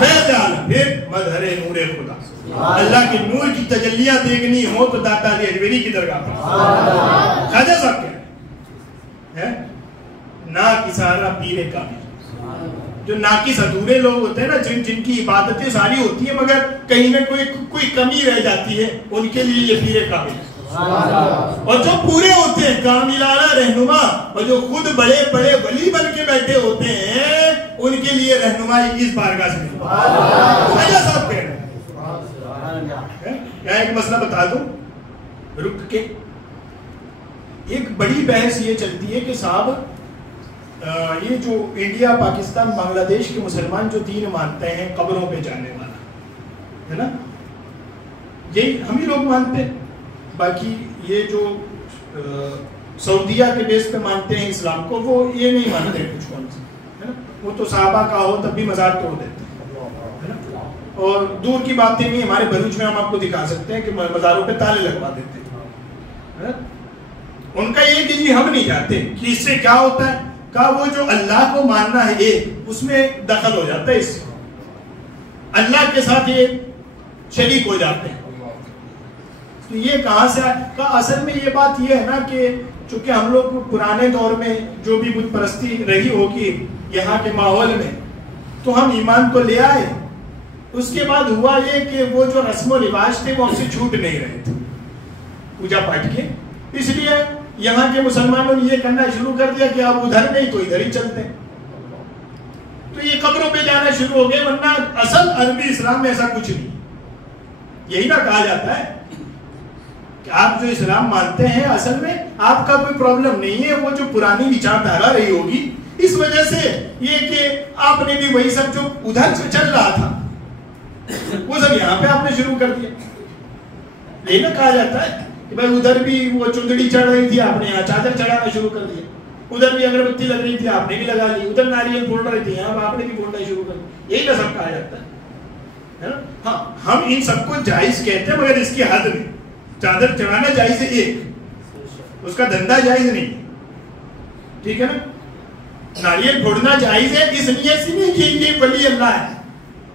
فیض عالم پھر مظہر نور خدا, اللہ کے نور کی تجلیاں دیکھنی ہو تو داتا علی حجویری کی درگاہ پر. خواجہ صاحب کیا ہے, نا کسارا پیر کامل. جو ناقص ادھورے لوگ ہوتے ہیں نا, جن کی عبادتیں ساری ہوتی ہیں مگر کہیں میں کوئی کمی رہ جاتی ہے, ان کے لیے یہ پیر کامل. اور جو پورے ہوتے ہیں کاملانہ رہنما, اور جو خود بڑے بڑے ولی بن کے بیٹھے ہوتے ہیں, ان کے لیے رہنمائی اس بارگاہ سے ملتی ہے. خواجہ صاحب کہہ رہے ہیں. یہاں ایک مسئلہ بتا دوں رک کے, ایک بڑی بحث یہ چلتی ہے کہ صاحب یہ جو انڈیا پاکستان بنگلہ دیش کے مسلمان جو دین مانتے ہیں قبروں پہ جانے والا ہے نا, یہی ہم ہی لوگ مانتے ہیں. باقی یہ جو سعودیہ کے بیس پہ مانتے ہیں اسلام کو, وہ یہ نہیں مانتے کچھ کون سے ہے نا, وہ تو صحابہ کا ہو تب بھی مزار توڑ دیتے ہیں. اور دور کی باتیں نہیں, ہمارے بھروچ میں ہم آپ کو دکھا سکتے ہیں کہ مزاروں پہ تالے لگوا دیتے ہیں. ان کا یہ کہ جی ہم نہیں جاتے, کہ اس سے کیا ہوتا ہے, کہا وہ جو اللہ کو ماننا ہے ایک, اس میں دخل ہو جاتا ہے, اس سے اللہ کے ساتھ یہ شریک ہو جاتے ہیں. تو یہ کہاں سے آئے, کہا اصل میں یہ بات یہ ہے نا کہ چونکہ ہم لوگ پرانے دور میں جو بھی بت پرستی رہی ہوگی یہاں کے ماحول میں, تو ہم ایمان تو لے آئے, اس کے بعد ہوا یہ کہ وہ جو رسم و رواج تھے وہ ہم سے چھوٹ نہیں رہے تھے پوجا پاٹ کے, اس لیے یہاں کے مسلمانوں نے یہ کرنا شروع کر دیا کہ اب ادھر نہیں تو ادھر ہی چلتے ہیں. تو یہ قبروں پہ جانا شروع ہو گئے, ورنہ اصل عربی اسلام میں ایسا کچھ نہیں. یہی نہ کہا جاتا ہے کہ آپ جو اسلام مانتے ہیں اصل میں آپ کا کوئی پرابلم نہیں ہے, وہ جو پرانی وچار دھارا رہی ہوگی اس وجہ سے یہ کہ آپ نے بھی وہی سب جو ادھر چل رہا تھا وہ سب یہاں پہ آپ نے شروع کر دیا. یہی نہ کہا جاتا ہے کہ بھائی ادھر بھی وہ چندڑی چڑھ رہی تھی, آپ نے یہاں چادر چڑھانا شروع کر دیا, ادھر بھی اگربتی لگ رہی تھی آپ نے بھی لگا لی, ادھر ناریل پھوڑ رہی تھی یہاں آپ نے بھی پھوڑنا شروع کر دیا. یہی نہ سب کہا جاتا ہے. ہاں ہم ان سب کو جائز کہتے ہیں مگر اس کی حد میں. چادر چڑھانا جائز ہے ایک, اس کا دھندا جائز نہیں, ٹھیک ہے نا. ناریل پھوڑنا جائز ہے اس نیت سے نہیں کہ یہ ولی اللہ ہے,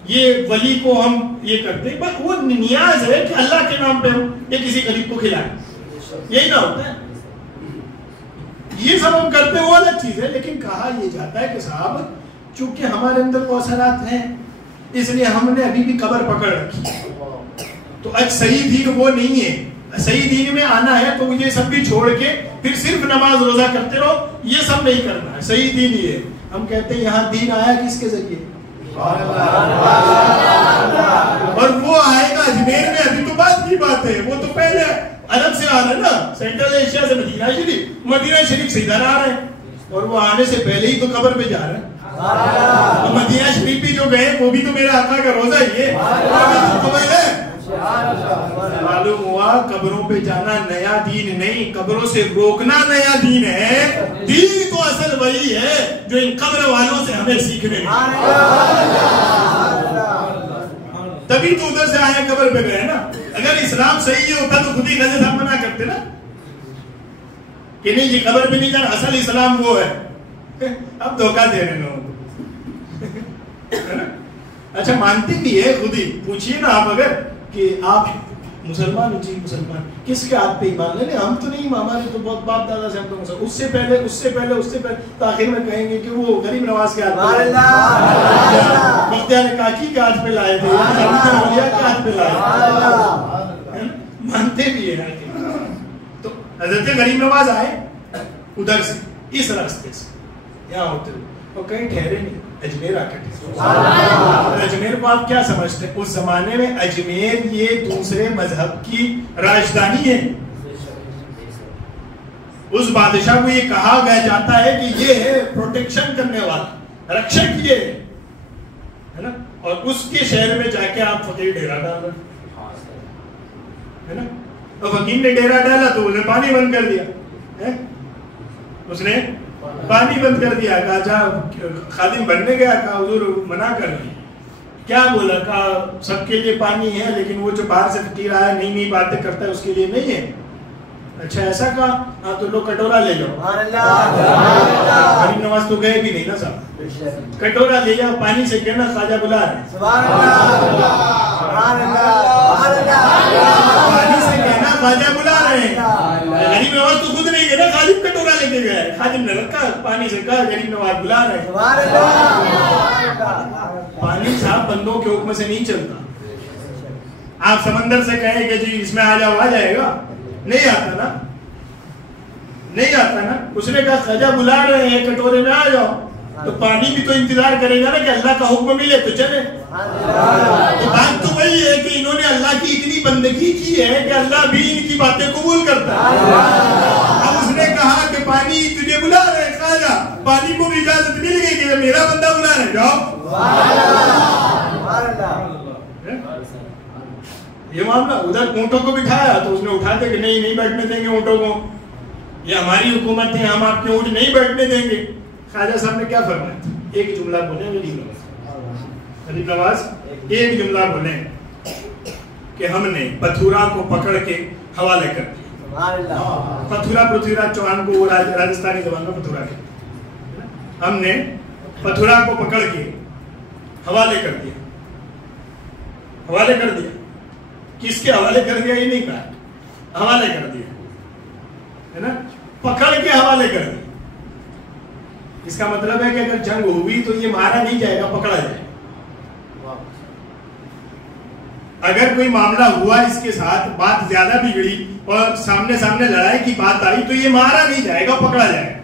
یہ ولی کو ہم یہ کرتے ہیں, بس وہ نیاز ہے کہ اللہ کے نام پہ ہم یہ کسی غریب کو کھلائیں, یہی نہ ہوتا ہے. یہ سب ہم کرتے ہیں وہ الگ چیز ہے, لیکن کہا یہ جاتا ہے کہ صاحب چونکہ ہمارے اندر وہ اثرات ہیں اس لیے ہم نے ابھی بھی قبر پکڑ رکھی, تو آج صحیح دین وہ نہیں ہے. صحیح دین میں آنا ہے تو یہ سب بھی چھوڑ کے پھر صرف نماز روزہ کرتے رہو, یہ سب نہیں کرنا ہے. صحیح دین یہ ہے. ہم کہتے ہیں یہاں دین آیا کس کے ذریعے, اور وہ آئے گا اجمیر میں, ابھی تو بات کی بات ہے, وہ تو پہلے عرب سے آ رہا ہے نا, سینٹرل ایشیا سے مدینہ شریف, مدینہ شریف سے ادھر آ رہے ہیں, اور وہ آنے سے پہلے ہی تو قبر پہ جا رہے ہیں. مدینہ شریف بھی جو گئے وہ بھی تو میرے آقا کا روزہ ہی ہے, قبر ہے. معلوم ہوا قبروں پہ جانا نیا دین نہیں, قبروں سے روکنا نیا دین ہے. دین تو اصل وہی ہے جو ان قبر والوں سے ہمیں سیکھنے میں. تبھی تبھی تو ادھر سے آئے قبر پہ گئے نا. اگر اسلام صحیح ہوتا تو خود ہی خضر صاحب منع کرتے نا کہ نہیں یہ قبر پہ نہیں جانا, اصل اسلام وہ ہے. اب دھوکہ دے رہے لوگوں کو. اچھا مانتے بھی ہے خود ہی, پوچھیے نا آپ اگر کہ آپ مسلمان ہو, جی مسلمان, کس کے ہاتھ پہ ایمان لے؟ ہم تو نہیں, ہمارے تو بہت باپ دادا سے ہم تو مسلمان. اس سے پہلے تاخیر میں کہیں گے کہ وہ غریب نواز کے ہاتھ پہ, بختیار کاکی کے ہاتھ پہ لائے تھے, کے ہاتھ پہ لائے. مانتے بھی ہے. تو حضرت غریب نواز آئے ادھر سے, اس راستے سے یہاں ہوتے ہوئے, اور کہیں ٹھہرے نہیں, اجمیر آ کر ٹھہرے. اجمیر کو آپ کیا سمجھتے ہیں؟ اس زمانے میں اجمیر یہ دوسرے مذہب کی راجدھانی ہے. اس بادشاہ کو یہ کہا گیا جاتا ہے کہ یہ ہے پروٹیکشن کرنے والا, رکشک یہ ہے نا. اور اس کے شہر میں جا کے آپ فقیر ڈیرا ڈال رہے ہے نا. تو فقیر نے ڈیرا ڈالا تو انہیں پانی بند کر دیا, اس نے پانی بند کر دیا. کہا جا خادم بننے گیا, کہا حضور منع کر دی. کیا بولا؟ کہا سب کے لیے پانی ہے لیکن وہ جو باہر سے فقیر آیا نئی نئی باتیں کرتا ہے اس کے لیے نہیں ہے. اچھا ایسا کہا, ہاں تو لو کٹورا لے لو. غریب نواز تو گئے بھی نہیں نا صاحب, کٹورا لے جاؤ, پانی سے کہنا خواجہ بلا رہے ہیں. پانی سے کہنا خواجہ بلا رہے ہیں. غریب نواز تو خود نہیں گئے نا, خادم کٹورا لے کے گئے, خادم نے رکھا پانی سے کہا غریب نواز بلا رہے ہیں. پانی صاحب بندوں کے حکم سے نہیں چلتا. آپ سمندر سے کہیں کہ جی اس میں آ جاؤ, آ جائے گا؟ نہیں آتا نا, نہیں آتا نا. اس نے کہا خواجہ بلا رہے ہیں کٹورے میں آ جاؤ, تو پانی بھی تو انتظار کرے گا نا کہ اللہ کا حکم ملے تو چلے. تو بات تو وہی ہے کہ انہوں نے اللہ کی اتنی بندگی کی ہے کہ اللہ بھی ان کی باتیں قبول کرتا ہے. اب اس نے کہا کہ پانی تجھے بلا رہے ہیں خواجہ, پانی کو بھی اجازت مل گئی کہ میرا بندہ بلا رہے, جاؤ. یہ معاملہ ادھر اونٹوں کو بٹھایا تو اس نے اٹھاتے کہ نہیں بیٹھنے دیں گے اونٹوں کو, یہ ہماری حکومت ہے, ہم آپ کے اونٹ نہیں بیٹھنے دیں گے. خواجہ صاحب نے کیا فرمایا تھا؟ ایک جملہ بولے غریب نواز, ایک جملہ بولے کہ ہم نے پتھورا کو پکڑ کے حوالے کر دیا. پتھورا پرتھویراج چوہان کو راجستھانی زبان میں پتھورا کہتے ہیں. ہم نے پتھورا کو پکڑ کے حوالے کر دیا. حوالے کر دیا, کس کے حوالے کر دیا یہ نہیں کہا, حوالے کر دیا ہے نا, پکڑ کے حوالے کر دیا. اس کا مطلب ہے کہ اگر جنگ ہوئی تو یہ مارا نہیں جائے گا, پکڑا جائے گا. اگر کوئی معاملہ ہوا اس کے ساتھ, بات زیادہ بگڑی اور سامنے لڑائی کی بات آئی تو یہ مارا نہیں جائے گا, پکڑا جائے گا.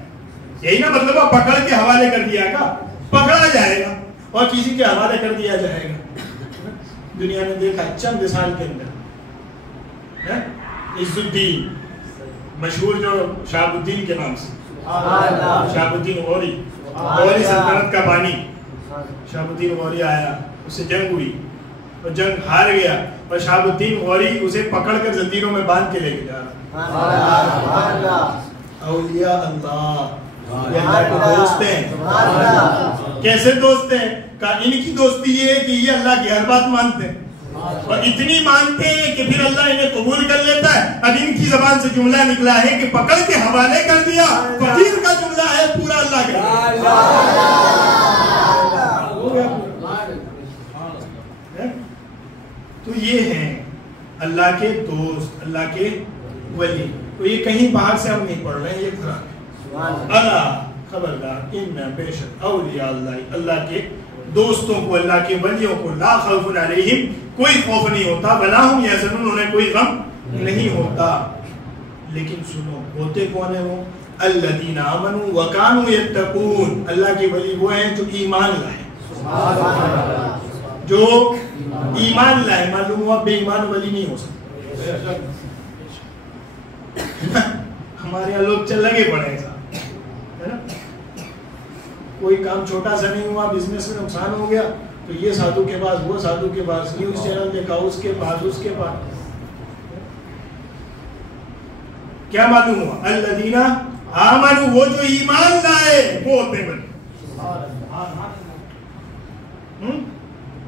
یہی نا مطلب ہے, پکڑ کے حوالے کر دیا گا, پکڑا جائے گا اور کسی کے حوالے کر دیا جائے گا. دنیا نے دیکھا چند سال کے اندر عز الدین, مشہور جو شہاب الدین کے نام سے, شہاب الدین غوری, غوری سلطنت کا بانی. شہاب الدین غوری آیا, اس سے جنگ ہوئی اور جنگ ہار گیا, اور شہاب الدین غوری اسے پکڑ کر زنجیروں میں باندھ کے لے کے جا رہا. اولیاء اللہ یہ اللہ کے دوست ہیں. کیسے دوست ہیں؟ کہ ان کی دوستی یہ ہے کہ یہ اللہ کی ہر بات مانتے ہیں, اور اتنی مانتے ہیں کہ پھر اللہ انہیں قبول کر لیتا ہے. اب ان کی زبان سے جملہ نکلا ہے کہ پکڑ کے حوالے کر دیا, فقیر کا جملہ ہے, پورا اللہ کا. تو یہ ہیں اللہ کے دوست, اللہ کے ولی. تو یہ کہیں باہر سے ہم نہیں پڑھ رہے ہیں, یہ قرآن ہے. اللہ خبردار, ان بے شک اولیاء اللہ, اللہ کے دوستوں کو, اللہ کے ولیوں کو, لا خوف علیہم, کوئی خوف نہیں ہوتا, ولا هم یحزنون, انہیں کوئی غم نہیں ہوتا. لیکن سنو, ہوتے کون ہیں وہ؟ الذین آمنوا وکانوا یتقون, اللہ کے ولی وہ ہیں جو ایمان لائے, جو ایمان لائے. معلوم ہوا بے ایمان ولی نہیں ہو سکتا. ہمارے یہاں لوگ چل لگے پڑے ہیں, کوئی کام چھوٹا سا نہیں ہوا, بزنس میں نقصان ہو گیا تو یہ سادھو کے پاس, وہ سادھو کے پاس, نیوز چینل دیکھا اس کے پاس, اس کے پاس. کیا معلوم ہوا؟ الذین آمنوا, وہ جو ایمان لائے وہ ہوتے ہیں.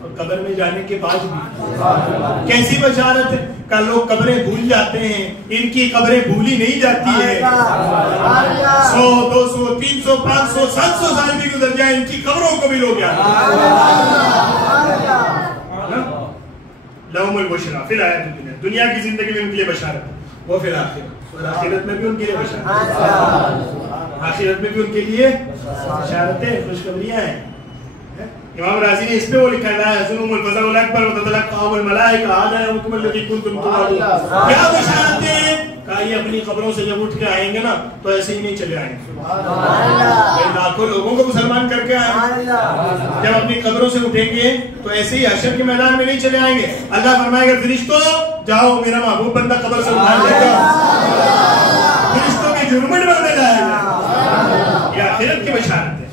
اور قبر میں جانے کے بعد بھی کیسی بشارت ہے کہ لوگ قبریں بھول جاتے ہیں، ان کی قبریں بھولی نہیں جاتی ہے. 100 200 300 500 700 سال بھی گزر جائیں، ان کی قبروں کو بھی لوگ یاد لہم البشریٰ فی الحیاۃ الدنیا، دنیا کی زندگی میں ان کے لیے بشارت، وہ فی الآخرۃ، اور آخرت میں بھی ان کے لیے بشارت، آخرت میں بھی ان کے لیے بشارتیں، خوشخبریاں ہیں. امام راضی نے اس پہ وہ لکھا ہے یحزنہم الفزع الاکبر وتتلقاهم الملائکہ ھذا یومکم الذی کنتم توعدون. کیا بشارتیں ہیں کہ یہ اپنی قبروں سے جب اٹھ کے آئیں گے نا تو ایسے ہی نہیں چلے آئیں گے، لاکھوں لوگوں کو مسلمان کر کے آئیں گے. جب اپنی قبروں سے اٹھیں گے تو ایسے ہی حشر کے میدان میں نہیں چلے آئیں گے. اللہ فرمائے گا فرشتوں جاؤ میرا محبوب بندہ قبر سے اٹھا لے گا، فرشتوں کی جھرمٹ بننے جائے گا. یہ آخرت کی بشارت ہے،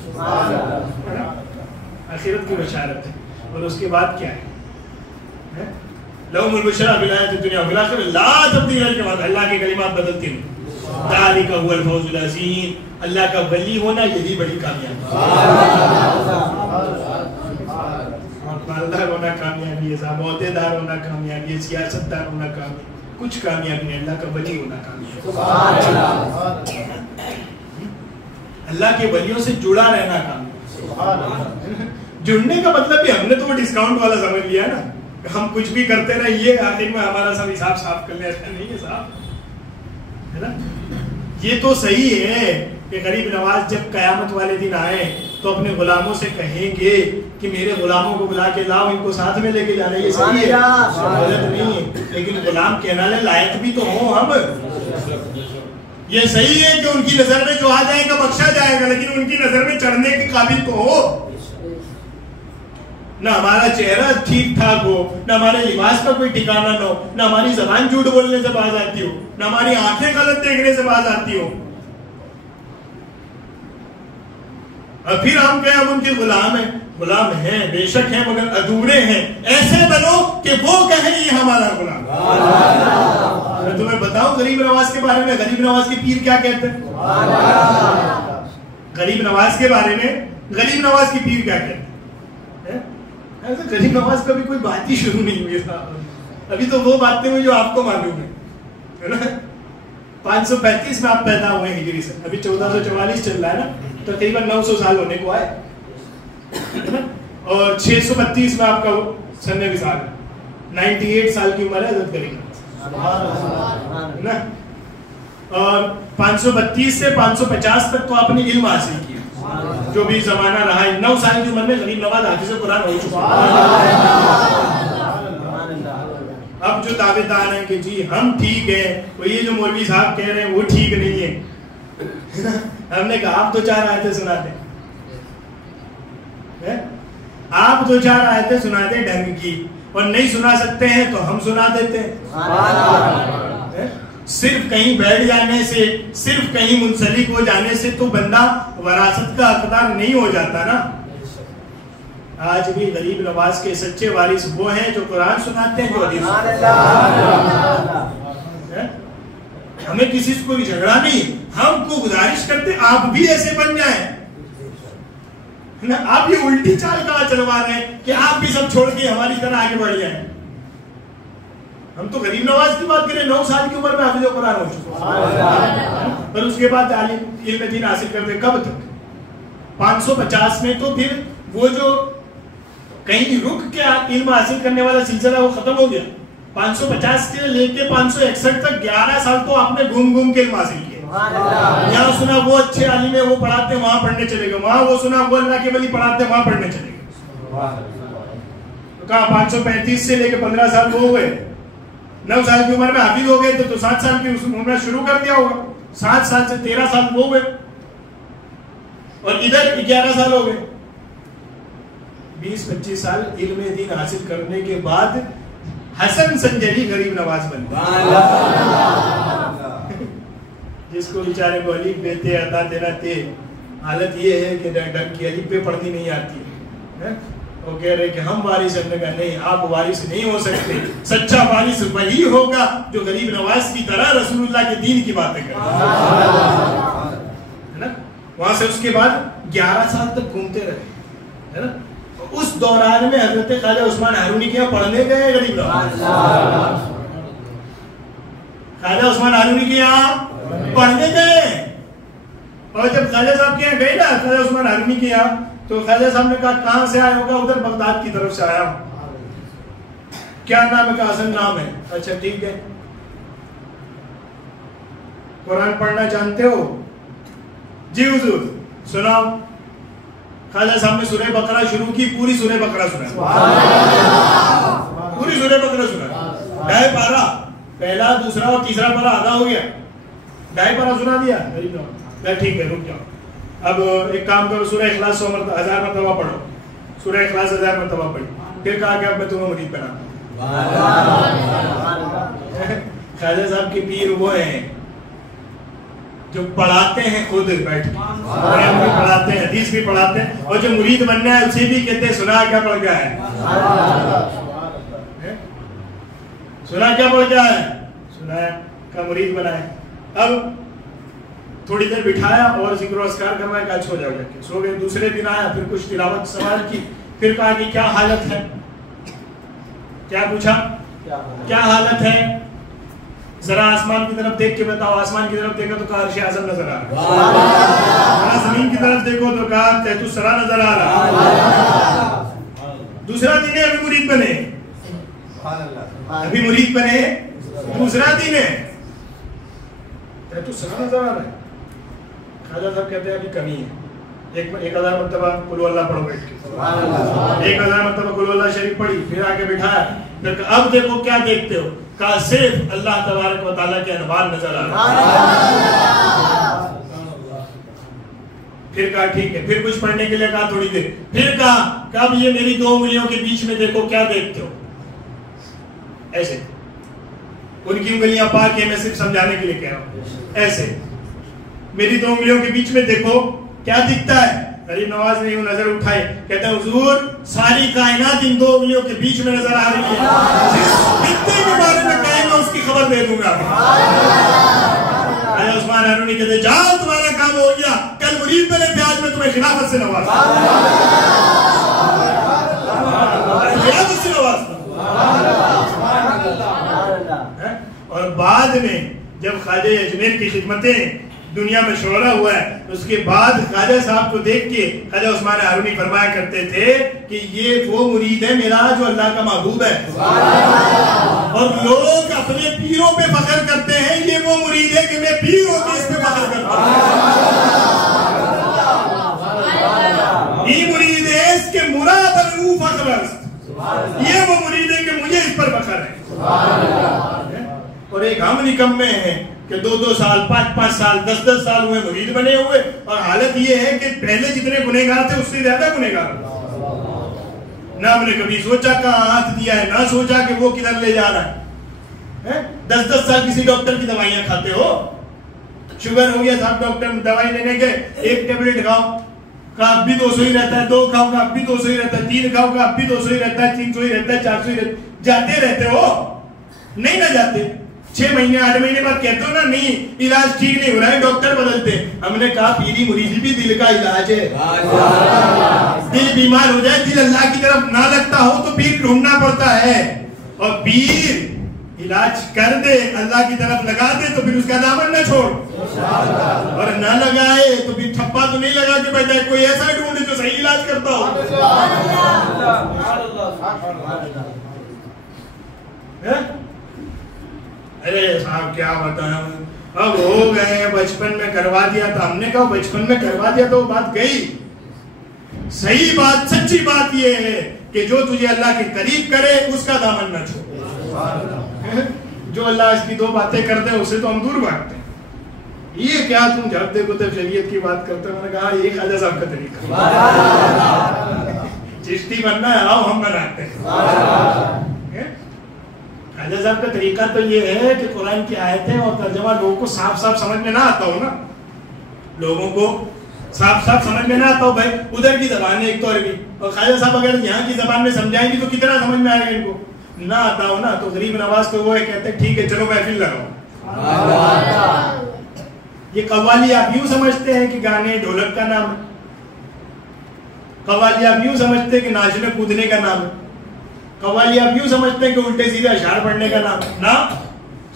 آخرت کی بشارت ہے. اور اس کے بعد کیا ہے؟ لہم البشریٰ فی الحیاۃ الدنیا وفی الآخرۃ لا تبدیل لکلمات، اللہ کے کلمات بدلتے نہیں. ذالک هو الفوز العظیم، اللہ کا ولی ہونا یہی بڑی کامیابی ہے. مالدار ہونا کامیابی ہے، عہدے دار ہونا کامیابی ہے، سیاست دار ہونا کامیابی، کچھ کامیابی نہیں، اللہ کا ولی ہونا کامیابی ہے. اللہ کے ولیوں سے جڑا رہنا کامیابی. جڑنے کا مطلب بھی ہم نے تو وہ ڈسکاؤنٹ والا سمجھ لیا نا، ہم کچھ بھی کرتے رہیے آخر میں ہمارا سب حساب صاف کر لیں، ایسا نہیں ہے صاحب، ہے نا. یہ تو صحیح ہے کہ غریب نواز جب قیامت والے دن آئے تو اپنے غلاموں سے کہیں گے کہ میرے غلاموں کو بلا کے لاؤ، ان کو ساتھ میں لے کے جانا. یہ صحیح ہے، غلط نہیں ہے، لیکن غلام کہنا لے لائق بھی تو ہوں ہم. یہ صحیح ہے کہ ان کی نظر میں جو آ جائے گا بخشا جائے گا، لیکن ان کی نظر میں چڑھنے کے قابل تو ہو. نہ ہمارا چہرہ ٹھیک ٹھاک ہو، نہ ہمارے لباس کا کوئی ٹھکانہ نہ ہو، نہ ہماری زبان جھوٹ بولنے سے باز آتی ہو، نہ ہماری آنکھیں غلط دیکھنے سے باز آتی ہو. اور پھر ہم کہیں ہم ان کے غلام ہیں. غلام ہیں بے شک ہیں مگر ادھورے ہیں. ایسے بنو کہ وہ کہیں یہ ہمارا غلام. میں تمہیں بتاؤں غریب نواز کے بارے میں، غریب نواز کے پیر کیا کہتے ہیں؟ غریب نواز کے بارے میں غریب نواز کی پیر کیا کہتے ہیں؟ غریب نواز کا بھی کوئی بات ہی شروع نہیں ہوئی صاحب، ابھی تو وہ باتیں ہوئی جو آپ کو معلوم ہے. 535 میں آپ پیدا ہوئے ہجری سے، ابھی 1444 چل رہا ہے نا، تقریباً 900 سال ہونے کو آئے. اور 632 میں آپ کا سن وصال ہے، 98 سال کی عمر ہے حضرت غریب نا. اور 532 سے 550 تک تو آپ نے علم حاصل کیا، جو بھی زمانہ رہا ہے. 9 سال کی عمر میں غریب نواز حافظ قرآن ہو چکا. اب جو دعوے دار ہیں کہ جی ہم ٹھیک ہیں، وہ یہ جو مولوی صاحب کہہ رہے ہیں وہ ٹھیک نہیں ہے، ہم نے کہا آپ 2-4 آیتیں سنا دیں، آپ 2-4 آیتیں سنا دیں ڈھنگ کی، اور نہیں سنا سکتے ہیں تو ہم سنا دیتے ہیں. صرف کہیں بیٹھ جانے سے، صرف کہیں منسلک ہو جانے سے تو بندہ وراثت کا حقدار نہیں ہو جاتا نا. آج بھی غریب نواز کے سچے وارث وہ ہیں جو قرآن سناتے ہیں، جو حدیث سناتے ہیں. ہمیں کسی سے کوئی جھگڑا نہیں، ہم کو گزارش کرتے آپ بھی ایسے بن جائیں. آپ یہ الٹی چال کہاں چلوا رہے ہیں کہ آپ بھی سب چھوڑ کے ہماری طرح آگے بڑھ جائیں. ہم تو غریب نواز کی بات کریں، 9 سال کی عمر میں حافظ قرآن ہو چکا، اور اس کے بعد علم دین حاصل کرتے کب تک؟ 550 میں تو پھر وہ جو کہیں رک کے علم حاصل کرنے والا سلسلہ وہ ختم ہو گیا. 550 سے لے کے 561 تک 11 سال تو آپ نے گھوم گھوم کے علم حاصل کیا. یہاں سنا وہ اچھے عالم ہے وہ پڑھاتے وہاں پڑھنے چلے گئے، وہاں وہ سنا وہ اللہ کے ولی پڑھاتے وہاں پڑھنے چلے گئے. کہا 535 سے لے کے 15 سال وہ ہو گئے، 9 سال کی عمر میں حافظ ہو گئے تو 7 سال کی عمر شروع کر دیا ہوگا. 7 سال سے 13 سال وہ ہوئے، اور ادھر 11 سال ہو گئے. 20-25 سال علم دین حاصل کرنے کے بعد حسن سنجری غریب نواز بن جس کو بیچارے کو الف بے تے عطا تیرا تے، حالت یہ ہے کہ ڈنگ کی الف بے پڑھنی نہیں آتی ہے. وہ کہہ رہے کہ ہم وارث ہیں، کہ نہیں آپ وارث نہیں ہو سکتے. سچا وارث وہی ہوگا جو غریب نواز کی طرح رسول اللہ کے دین کی باتیں کرے. وہاں سے اس کے بعد 11 سال تک گھومتے رہے، ہے نا. اس دوران میں حضرت خواجہ عثمان ہارونی کے یہاں پڑھنے گئے غریب نواز. خواجہ عثمان ہارونی کے یہاں پڑھنے گئے. اور جب خواجہ صاحب کے یہاں گئے نا خواجہ عثمان ہارونی کے یہاں, تو خواجہ صاحب نے کہا کہاں سے آئے ہوگا؟ ادھر بغداد کی طرف سے آیا ہوں. کیا نام ہے؟ حسن نام ہے. اچھا ٹھیک ہے. قرآن پڑھنا جانتے ہو؟ جی حضور. سناؤ. خواجہ صاحب نے سورہ بقرہ شروع کی, پوری سورہ بقرہ سنا, پوری سورہ بقرہ سنا. 2.5 پارہ, پہلا دوسرا اور تیسرا پارہ آدھا ہو گیا, 2.5 پارہ سنا دیا. ٹھیک ہے رک جاؤ, اب ایک کام کرو, سورہ اخلاص 1000 مرتبہ پڑھو. سورہ اخلاص 1000 مرتبہ پڑھی. پھر کہا کہ اب میں تمہیں مرید بناتا ہوں. خواجہ صاحب کے پیر وہ ہیں جو پڑھاتے ہیں خود بیٹھ کے, قرآن بھی پڑھاتے ہیں, حدیث بھی پڑھاتے ہیں, اور جو مرید بننا ہے اسے بھی کہتے ہیں سنا کیا پڑھ گیا ہے, سنا کیا پڑھ گیا ہے, سنایا کا مرید بنائے. اب تھوڑی دیر بٹھایا اور ذکر و اذکار کروایا, کہا چھو جاؤ جا کے سو گئے. دوسرے دن آیا, پھر کچھ تلاوت سوال کی, پھر کہا کہ کیا حالت ہے, کیا پوچھا کیا حالت ہے, ذرا آسمان کی طرف دیکھ کے بتاؤ. آسمان کی طرف دیکھا تو کہا عرش اعظم نظر آ رہا. ذرا زمین کی طرف دیکھو تو کہا تحت الثری نظر آ رہا. دوسرا دن ہے, ابھی مرید بنے, ابھی مرید بنے, دوسرا دن ہے, تحت الثری نظر آ رہا ہے. خواجہ صاحب کہتے ہیں ابھی کمی ہے. 1000 مرتبہ قل ہو اللہ پڑھو بیٹھ کے, 1000 مرتبہ قل ہو اللہ شریف پڑھی. پھر آ کے بٹھایا, پھر اب دیکھو کیا دیکھتے ہو, کہا صرف اللہ تبارک و تعالیٰ کے انوار نظر آ رہا ہے. پھر کہا ٹھیک ہے, پھر کچھ پڑھنے کے لیے کہا تھوڑی دیر. پھر کہا کہ اب یہ میری 2 انگلیوں کے بیچ میں دیکھو کیا دیکھتے ہو. ایسے ان کی انگلیاں پاک ہیں, میں صرف سمجھانے کے لیے کہہ رہا ہوں. ایسے میری 2 انگلیوں کے بیچ میں دیکھو کیا دکھتا ہے. غریب نواز نے یوں نظر اٹھائی, کہتا ہے حضور ساری کائنات ان 2 انگلیوں کے بیچ میں نظر آ رہی ہے. جس خطے کے بارے میں کہیں میں اس کی خبر دے دوں گا. عثمان ہارونی کہتے جاؤ تمہارا کام ہو گیا, کل مرید بنے تھے, آج میں تمہیں خلافت سے نوازتا ہوں. خلافت سے نوازتا ہوں. اور بعد میں جب خواجہ اجمیر کی خدمتیں دنیا میں شعلہ ہوا ہے, اس کے بعد خواجہ صاحب کو دیکھ کے خواجہ عثمان ہارونی فرمایا کرتے تھے کہ یہ وہ مرید ہے میرا جو اللہ کا محبوب ہے. اور لوگ اپنے پیروں پہ فخر کرتے ہیں, یہ وہ مرید ہے کہ میں پیر ہو کے اس پہ فخر کرتا ہوں. یہ مرید ہے اس کے مراد الو فخر است, یہ وہ مرید ہے کہ مجھے اس پر فخر ہے. اور ایک ہم نکمے ہیں کہ 2 سال 5 سال 10 سال ہوئے مرید بنے ہوئے, اور حالت یہ ہے کہ پہلے جتنے گنہگار تھے اس سے زیادہ گنہگار. نہ ہم نے کبھی سوچا کہاں ہاتھ دیا ہے, نہ سوچا کہ وہ کدھر لے جا رہا ہے. 10 سال کسی ڈاکٹر کی دوائیاں کھاتے ہو, شوگر ہو گیا صاحب ڈاکٹر دوائی لینے گئے, 1 ٹیبلٹ کھاؤ کا اب بھی 200 ہی رہتا ہے, 2 کھاؤ کا اب بھی 200 ہی رہتا ہے, 3 کھاؤ کا اب بھی 200 ہی رہتا ہے, 300 ہی رہتا ہے, 400 ہی رہتا ہے. جاتے رہتے ہو نہیں, نہ جاتے 6 مہینے 8 مہینے بعد کہتے ہو نا نہیں علاج ٹھیک نہیں ہو رہا ہے, ڈاکٹر بدلتے. ہم نے کہا پیری مریضی بھی دل کا علاج ہے. دل بیمار ہو جائے, دل اللہ کی طرف نہ لگتا ہو تو پیر ڈھونڈنا پڑتا ہے, اور پیر علاج کر دے اللہ کی طرف لگا دے تو پھر اس کا دامن نہ چھوڑ, اور نہ لگائے تو پھر ٹھپا تو نہیں لگا کے بیٹھا ہے, کوئی ایسا ڈھونڈے جو صحیح علاج کرتا ہو. ارے صاحب کیا بتائیں, اب ہو گئے, بچپن میں کروا دیا تھا. ہم نے کہا بچپن میں کروا دیا تو وہ بات گئی. صحیح بات سچی بات یہ ہے کہ جو تجھے اللہ کے قریب کرے اس کا دامن نہ چھوڑ. جو اللہ اس کی 2 باتیں کرتے ہیں اسے تو ہم دور بھاگتے ہیں. یہ کیا تم جب دیکھو تو شریعت کی بات کرتے ہو. میں نے کہا یہ خواجہ صاحب کا طریقہ, چشتی بننا ہے آؤ ہم بناتے ہیں. خواجہ صاحب کا طریقہ تو یہ ہے کہ قرآن کی آیتیں اور ترجمہ لوگوں کو صاف صاف سمجھ میں نہ آتا ہو نا, لوگوں کو صاف صاف سمجھ میں نہ آتا ہو. بھائی ادھر کی زبان ہے ایک تو عربی, اور خواجہ صاحب اگر یہاں کی زبان میں سمجھائیں گی تو کتنا سمجھ میں آئے گا ان کو, نہ آتا ہو نا. تو غریب نواز تو وہ ہے کہتے ہیں ٹھیک ہے چلو محفل لگاؤ. یہ قوالی آپ یوں سمجھتے ہیں کہ گانے ڈھولک کا نام ہے, قوالی آپ یوں سمجھتے کہ ناچنے کودنے کا نام ہے, قوالی آپ یوں سمجھتے کہ الٹے سیدھے اشعار پڑھنے کا نام ہے. نہ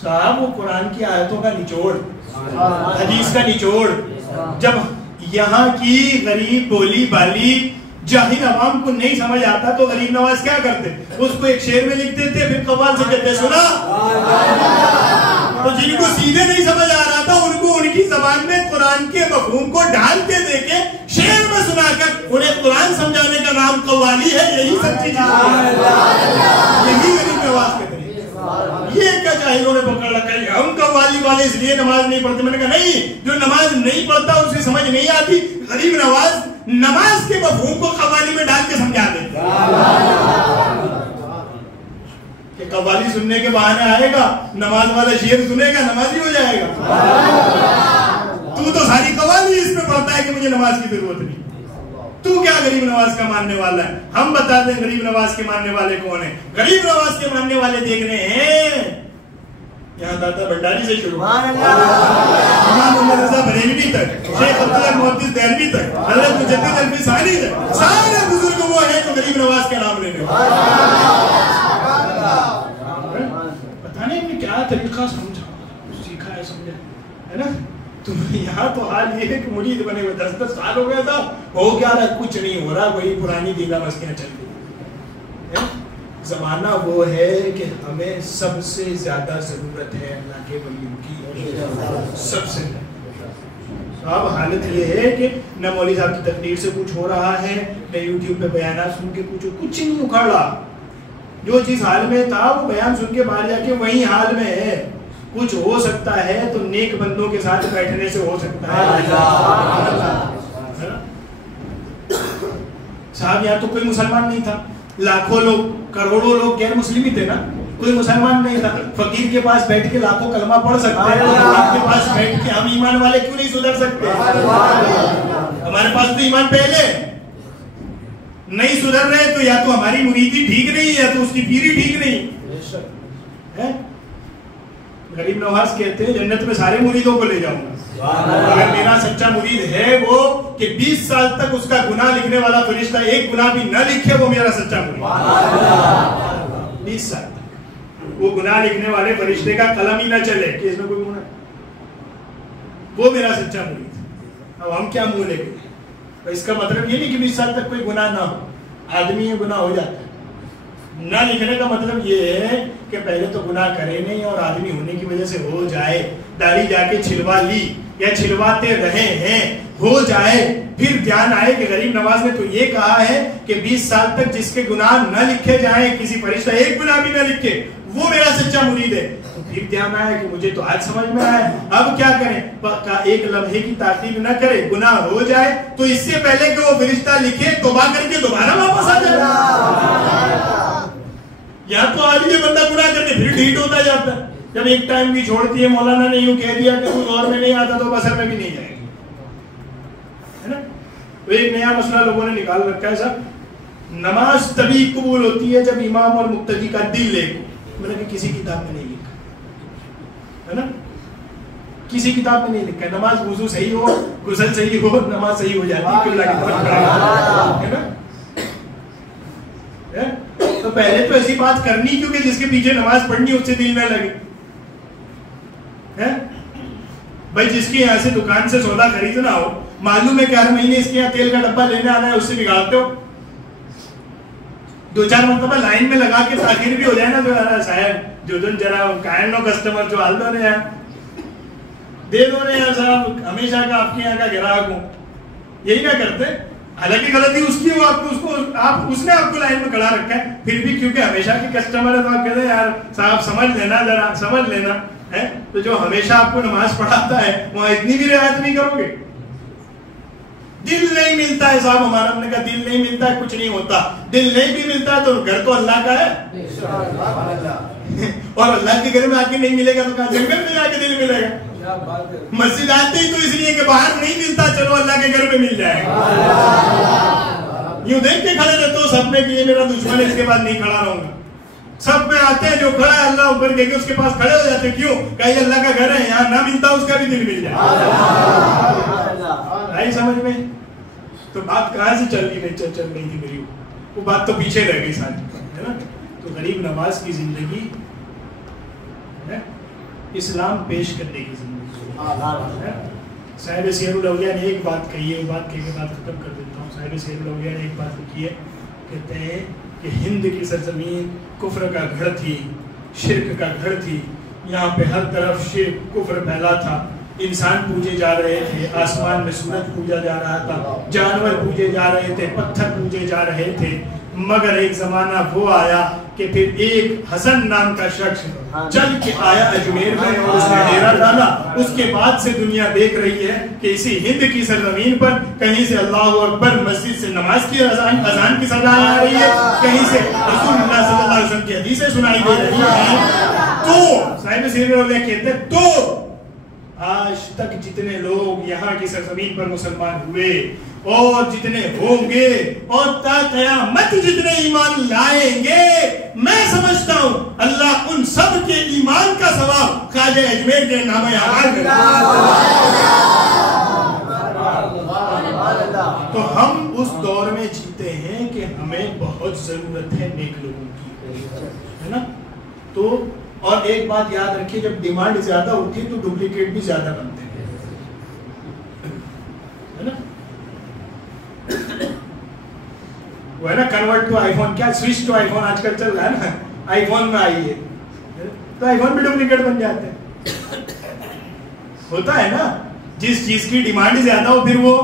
صاحب, وہ قرآن کی آیتوں کا نچوڑ, حدیث کا نچوڑ. جب یہاں کی غریب بولی بالی جاہل عوام کو نہیں سمجھ آتا تو غریب نواز کیا کرتے, اس کو ایک شعر میں لکھ دیتے, پھر قوال سے کہتے سنا. تو جن کو سیدھے نہیں سمجھ آ رہا تھا ان کو ان کی زبان میں قرآن کے مفہوم کو ڈال کے دے کے شعر میں سنا کر انہیں قرآن سمجھانے کا نام قوالی ہے. یہی سب چیز یہی غریب نواز کے طریقے. یہ کیا جاہلوں نے پکڑ رکھا ہے ہم قوالی والے اس لیے نماز نہیں پڑھتے. میں نے کہا نہیں, جو نماز نہیں پڑھتا اسے سمجھ نہیں آتی. غریب نواز نماز کے مفہوم کو قوالی میں ڈال کے سمجھا دیتے کہ قوالی سننے کے بہانے آئے گا, نماز والا شعر سنے گا, نمازی ہو جائے گا. تو ساری قوالی اس میں پڑھتا ہے کہ مجھے نماز کی ضرورت نہیں. تو کیا غریب نواز کا ماننے والا ہے؟ ہم بتا دیں غریب نواز کے ماننے والے کون ہیں. غریب نواز کے ماننے والے دیکھنے ہیں یہاں داتا بھنڈاری سے شروع, امام محمد رضا بریلوی تک, شیخ عبداللہ محدث دہلوی تک, حضرت مجدد الفی ثانی تک, سارے بزرگ وہ ہیں جو غریب نواز کا نام لینے. پتہ نہیں ہم نے کیا طریقہ سمجھا, سیکھا ہے, سمجھا ہے نا. تو یہاں تو حال یہ ہے کہ مرید بنے ہوئے 10 سال ہو گیا تھا, ہو کیا رہا, کچھ نہیں ہو رہا, وہی پرانی دیگا مسکیاں چل رہی. زمانہ وہ ہے کہ ہمیں سب سے زیادہ ضرورت ہے اللہ کے ولیوں کی, سب سے. اب حالت یہ ہے کہ نہ مولوی صاحب کی تقریر سے کچھ ہو رہا ہے, نہ یوٹیوب پہ بیانات سن کے کچھ نہیں اکھڑ رہا. جو چیز حال میں تھا وہ بیان سن کے باہر جا کے وہی حال میں ہے. کچھ ہو سکتا ہے تو نیک بندوں کے ساتھ بیٹھنے سے ہو سکتا ہے. صاحب یہاں تو کوئی مسلمان نہیں تھا, لاکھوں لوگ, کروڑوں لوگ غیر مسلم ہی تھے نا, کوئی مسلمان نہیں تھا. فقیر کے پاس بیٹھ کے لاکھوں کلمہ پڑھ سکتے ہیں, آپ کے پاس بیٹھ کے ہم ایمان والے کیوں نہیں سدھر سکتے؟ ہمارے پاس تو ایمان پہلے نہیں سدھر رہے, تو یا تو ہماری مریدی ٹھیک نہیں ہے یا تو اس کی پیری ٹھیک نہیں. غریب نواز کہتے ہیں جنت میں سارے مریدوں کو لے جاؤں گا اگر میرا سچا مرید ہے وہ کہ 20 سال تک اس کا گناہ لکھنے والا فرشتہ ایک گناہ بھی نہ لکھے, وہ میرا سچا مرید. 20 سال تک وہ گناہ لکھنے والے فرشتے کا قلم ہی نہ چلے کہ اس میں کوئی گناہ, وہ میرا سچا مرید. اب ہم کیا منہ لے گئے؟ اس کا مطلب یہ نہیں کہ 20 سال تک کوئی گناہ نہ ہو, آدمی گناہ ہو جاتا ہے. نہ لکھنے کا مطلب یہ ہے کہ پہلے تو گناہ کرے نہیں اور آدمی ہونے کی وجہ سے ہو جائے, داڑھی جا کے چھلوا لی یا چھلواتے رہے ہیں, ہو جائے, پھر دھیان آئے کہ غریب نواز نے تو یہ کہا ہے کہ 20 سال تک جس کے گناہ نہ لکھے جائیں, کسی فرشتہ ایک گناہ بھی نہ لکھے, وہ میرا سچا مرید ہے. تو پھر دھیان آیا کہ مجھے تو آج سمجھ میں آیا, اب کیا کریں؟ ایک لمحے کی تاخیر نہ کرے, گناہ ہو جائے تو اس سے پہلے کہ وہ فرشتہ لکھے توبہ کر کے دوبارہ واپس آ جائے. یا تو آدمی بندہ گناہ کرتے پھر ڈھیٹ ہوتا جاتا ہے. جب ایک ٹائم بھی چھوڑتی ہے, مولانا نے یوں کہہ دیا کہ کوئی اور میں نہیں آتا تو بسر میں بھی نہیں جائے گی, ہے نا. تو ایک نیا مسئلہ لوگوں نے نکال رکھا ہے صاحب, نماز تبھی قبول ہوتی ہے جب امام اور مقتدی کا دل لے. میں نے کسی کتاب میں نہیں لکھا ہے نا, کسی کتاب میں نہیں لکھا ہے. نماز وضو صحیح ہو, غسل صحیح ہو, نماز صحیح ہو جاتی ہے نا. تو پہلے تو ایسی بات کرنی کیونکہ جس کے پیچھے نماز پڑھنی اس سے دل نہ لگے. بھائی جس کی یہاں سے دکان سے سودا خریدنا ہو, معلوم ہے کہ ہر مہینے اس کے یہاں تیل کا ڈبہ لینے آنا ہے, اس سے بگاڑتے ہو. 2-4 مرتبہ لائن میں لگا کے تاخیر بھی ہو جائے نا, تو صاحب جو دن ذرا کائن نو کسٹمر جو حال دو نے یار دے دو نے یار صاحب, ہمیشہ کا آپ کے یہاں کا گراہک ہوں, یہی نہ کرتے. حالانکہ غلطی اس کی ہو, اس نے آپ کو لائن میں کھڑا رکھا ہے, پھر بھی کیونکہ ہمیشہ کی کسٹمر ہے تو آپ کہتے ہیں یار صاحب سمجھ لینا, ذرا سمجھ لینا ہے. تو جو ہمیشہ آپ کو نماز پڑھاتا ہے وہاں اتنی بھی رعایت نہیں کرو گے. دل نہیں ملتا ہے صاحب ہمارا, ہم نے کہا دل نہیں ملتا ہے کچھ نہیں ہوتا. دل نہیں بھی ملتا ہے تو گھر تو اللہ کا ہے, اور اللہ کے گھر میں آ کے نہیں ملے گا تو کہاں جنگل میں جا کے دل ملے گا. مسجد آتے ہی تو اس لیے کہ باہر نہیں ملتا, چلو اللہ کے گھر میں مل جائے گا. یوں دیکھ کے کھڑے رہتے ہو سب میں کہ یہ میرا دشمن ہے, اس کے بعد نہیں کھڑا رہوں گا. سب میں آتے ہیں جو کھڑا ہے اللہ اوپر کے اس کے پاس کھڑے ہو جاتے, کیوں کہ یہ اللہ کا گھر ہے, یہاں نہ ملتا اس کا بھی دل مل جائے. آئی سمجھ میں؟ تو بات کہاں سے چل رہی تھی میری؟ وہ بات تو پیچھے رہ گئی ساری، ہے نا. تو غریب نواز کی زندگی اسلام پیش کرنے کی زندگی. صاحب سیر الاولیاء نے ایک بات کہی ہے، بات کہہ کے بات ختم کر دیتا ہوں. صاحب سیر الاولیاء نے ایک بات لکھی ہے، کہتے ہیں کہ ہند کی سرزمین کفر کا گھر تھی، شرک کا گھر تھی. یہاں پہ ہر طرف شرک کفر پھیلا تھا. انسان پوجے جا رہے تھے، آسمان میں سورج پوجا جا رہا تھا، جانور پوجے جا رہے تھے، پتھر پوجے جا رہے تھے. مگر ایک زمانہ وہ آیا کہ پھر ایک حسن نام کا شخص چل کے آیا اجمیر میں اور اس نے ڈیرا ڈالا. اس کے بعد سے دنیا دیکھ رہی ہے کہ اسی ہند کی سرزمین پر کہیں سے اللہ اکبر مسجد سے نماز کی اذان کی صدا آ رہی ہے، کہیں سے رسول اللہ صلی اللہ علیہ وسلم کی حدیثیں سنائی دے رہی ہیں. تو صاحب سیر الاولیاء کہتے ہیں تو آج تک جتنے لوگ یہاں کی سرزمین پر مسلمان ہوئے اور جتنے ہوں گے اور تا قیامت جتنے ایمان لائیں گے، میں سمجھتا ہوں اللہ ان سب کے ایمان کا ثواب خواجہ اجمیر کے نامہ اعمال میں. تو ہم اس دور میں جیتے ہیں کہ ہمیں بہت ضرورت ہے نیک لوگوں کی، ہے نا. تو اور ایک بات یاد رکھیے، جب ڈیمانڈ زیادہ ہوتی ہے تو ڈپلیکیٹ بھی زیادہ بنتے ہیں، ہے نا. وہ ہے نا کنورٹ ٹو آئی فون، کیا سوئچ ٹو آئی فون آج کل چل رہا ہے نا، آئی فون میں آئی ہے تو آئی فون بھی ڈپلیکیٹ بن جاتے ہیں. ہوتا ہے نا، جس چیز کی ڈیمانڈ زیادہ ہو پھر وہ،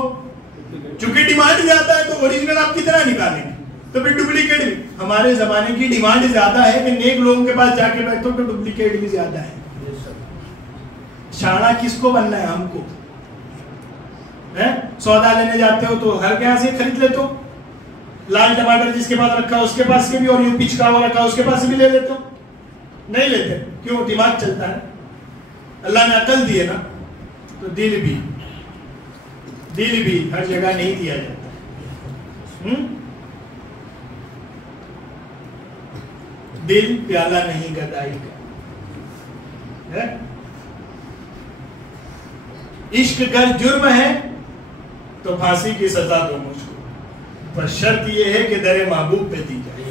چونکہ ڈیمانڈ زیادہ ہے تو اوریجنل آپ کتنا نکالیں گے، تو پھر ڈپلیکیٹ بھی. ہمارے زمانے کی ڈیمانڈ زیادہ ہے کہ نیک لوگوں کے پاس جا کے بیٹھو تو ڈپلیکیٹ بھی زیادہ ہے. شانہ کس کو بننا ہے؟ ہم کو. سودا لینے جاتے ہو تو ہر یہاں سے خرید لیتے ہو، لال ٹماٹر جس کے پاس رکھا اس کے پاس سے بھی، اور یوں پچکا ہوا رکھا اس کے پاس سے بھی لے لیتے ہو؟ نہیں لیتے. کیوں؟ دماغ چلتا ہے. اللہ نے عقل دی ہے نا. تو دل بھی ہر جگہ نہیں دیا جاتا. دل پیالہ نہیں گدائی کا. عشق گر جرم ہے تو پھانسی کی سزا دو مجھ کو، پر شرط یہ ہے کہ در محبوب پہ دی جائے.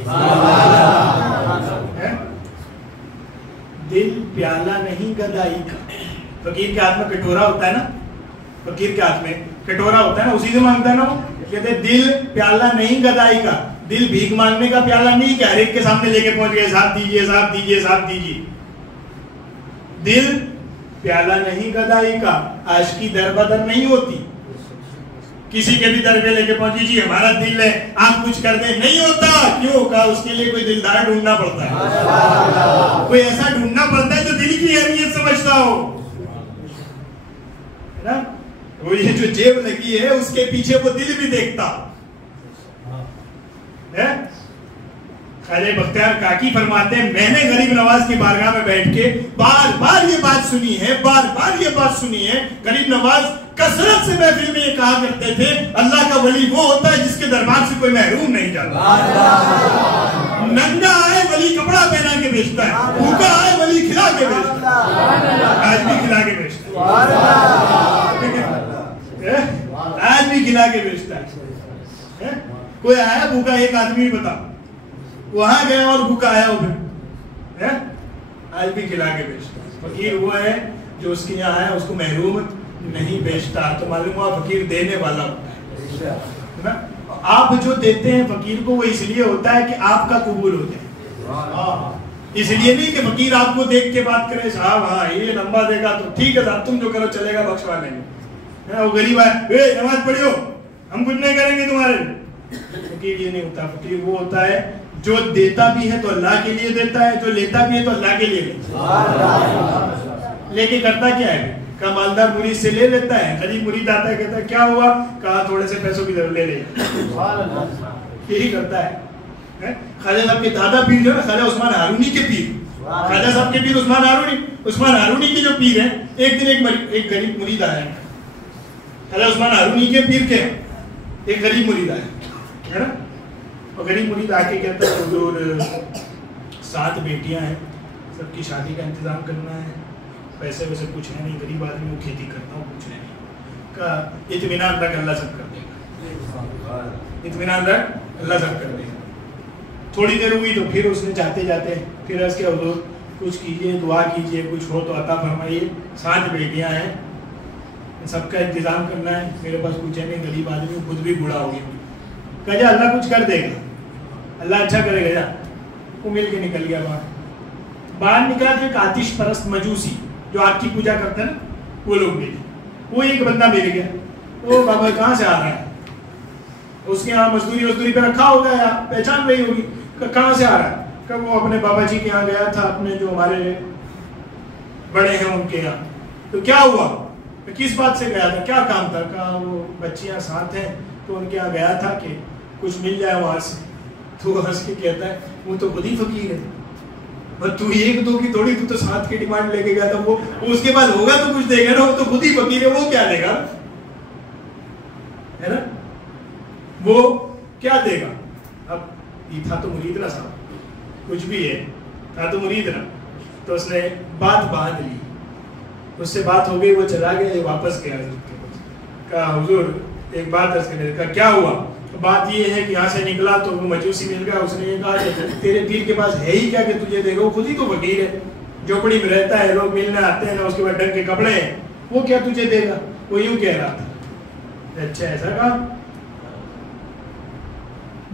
دل پیالہ نہیں گدائی کا. فقیر کے ہاتھ میں کٹورا ہوتا ہے نا، فقیر کے ہاتھ میں کٹورا ہوتا ہے نا، اسی سے مانگتا ہے نا وہ. کہتے ہیں دل پیالہ نہیں گدائی کا. دل بھیک مانگنے کا پیالہ نہیں کہ ہر ایک کے سامنے لے کے پہنچ گئے صاحب دیجیے صاحب دیجیے صاحب دیجیے. دل پیالہ نہیں گدائی کا. عاشقی در بدر نہیں ہوتی، کسی کے بھی در پہ لے کے پہنچی جی ہمارا دل ہے آپ کچھ کر دیں، نہیں ہوتا. کیوں؟ کہا اس کے لیے کوئی دلدار ڈھونڈنا پڑتا ہے، کوئی ایسا ڈھونڈنا پڑتا ہے جو دل کی اہمیت سمجھتا ہو. وہ یہ جو جیب لگی ہے اس کے پیچھے وہ دل بھی دیکھتا. خواجہ بختیار کاکی فرماتے ہیں میں نے غریب نواز کی بارگاہ میں بیٹھ کے بار بار یہ بات سنی ہے، بار بار یہ بات سنی ہے. غریب نواز کثرت سے محفل میں یہ کہا کرتے تھے اللہ کا ولی وہ ہوتا ہے جس کے دربار سے کوئی محروم نہیں جاتا. ننگا آئے ولی کپڑا پہنا کے بیچتا ہے، بھوکا آئے ولی کھلا کے بیچتا ہے. آج بھی کھلا کے بیچتا ہے، آج بھی کھلا کے بیچتا ہے. کوئی آیا بھوکا ایک آدمی بتا، وہاں گیا اور بھوکا آیا ہو پھر آج بھی کھلا کے بیچتا. فقیر وہ ہے جو اس کے یہاں ہے اس کو محروم نہیں بیچتا. تو معلوم ہوا فقیر دینے والا ہوتا ہے. آپ جو دیتے ہیں فقیر کو وہ اس لیے ہوتا ہے کہ آپ کا قبول ہو جائے، اس لیے نہیں کہ فقیر آپ کو دیکھ کے بات کرے صاحب ہاں یہ لمبا دے گا تو ٹھیک ہے صاحب تم جو کرو چلے گا بخشوا لیں گے. وہ غریب ہے نماز پڑھیو ہم کچھ نہیں کریں گے تمہارے. فقیر یہ نہیں ہوتا. فقیر وہ ہوتا ہے جو دیتا بھی ہے تو اللہ کے لیے دیتا ہے، جو لیتا بھی ہے تو اللہ کے لیے لیتا ہے. لے کے کرتا کیا ہے؟ کہا مالدار مرید سے لے لیتا ہے، غریب مرید آتا ہے کہتا ہے کیا ہوا؟ کہا تھوڑے سے پیسوں کی ضرورت لے لے. یہی کرتا ہے. خواجہ صاحب کے دادا پیر جو ہے خواجہ عثمان ہارونی کے پیر، خواجہ صاحب کے پیر عثمان ہارونی کے جو پیر ہیں، ایک دن ایک غریب مرید آیا. خواجہ عثمان ہارونی کے پیر کے ایک غریب مرید آیا ہے نا. اور غریب مرید آ کے کہتا ہے حضور 7 بیٹیاں ہیں، سب کی شادی کا انتظام کرنا ہے، پیسے ویسے کچھ ہے نہیں، غریب آدمی وہ کھیتی کرتا ہوں کچھ ہے نہیں. کہا اطمینان تک اللہ سب کر دے گا. اطمینان رکھ, اللہ سب کر دے گا. تھوڑی دیر ہوئی تو پھر اس نے جاتے جاتے پھر عرض کیا حضور کچھ کیجئے, دعا کیجئے, کچھ ہو تو عطا فرمائیے, 7 بیٹیاں ہیں, سب کا انتظام کرنا ہے, میرے پاس کچھ ہے نہیں, غریب آدمی خود بھی بوڑھا ہو گیا. کہا جا اللہ کچھ کر دے گا, اللہ اچھا کرے گا. جا وہ مل کے نکل گیا. باہر نکلا تو ایک آتش پرست مجوسی جو آگ کی پوجا کرتے ہیں نا, وہ لوگ ملے. وہ ایک بندہ مل گیا, وہ بابا کہاں سے آ رہا ہے, اس کے یہاں مزدوری پہ رکھا ہوگا یا پہچان رہی ہوگی, کہاں سے آ رہا ہے, کہ وہ اپنے بابا جی کے یہاں گیا تھا, اپنے جو ہمارے بڑے ہیں ان کے یہاں. تو کیا ہوا, کس بات سے گیا تھا, کیا کام تھا, کہا وہ بچیاں ساتھ ہیں تو ان کے یہاں گیا تھا کہ کچھ مل جائے وہاں سے. تو ہنس کے کہتا ہے وہ تو خود ہی فقیر ہے, اور تو 1-2 کی تھوڑی, تو 7 کی ڈیمانڈ لے کے گیا تھا, وہ اس کے بعد ہوگا تو کچھ دے گا نا, وہ تو خود ہی فقیر ہے, وہ کیا دے گا, ہے نا, وہ کیا دے گا. اب یہ تھا تو مرید نا صاحب, کچھ بھی ہے, تھا تو مرید نا, تو اس نے بات باندھ لی, اس سے بات ہو گئی, وہ چلا گیا, واپس گیا حضرت کے پاس. کہا حضور ایک بات عرض کرنے, کہا کیا ہوا. بات یہ ہے کہ یہاں سے نکلا تو وہ مجوسی مل گیا, اس نے یہ کہا کہ تیرے پیر کے پاس ہے ہی کیا کہ تجھے دے گا, وہ خود ہی تو فقیر ہے, جھوپڑی میں رہتا ہے, لوگ ملنے آتے ہیں نا, اس کے بعد ڈھنگ کے کپڑے ہیں, وہ کیا تجھے دے گا. وہ یوں کہہ رہا تھا. اچھا ایسا کہا.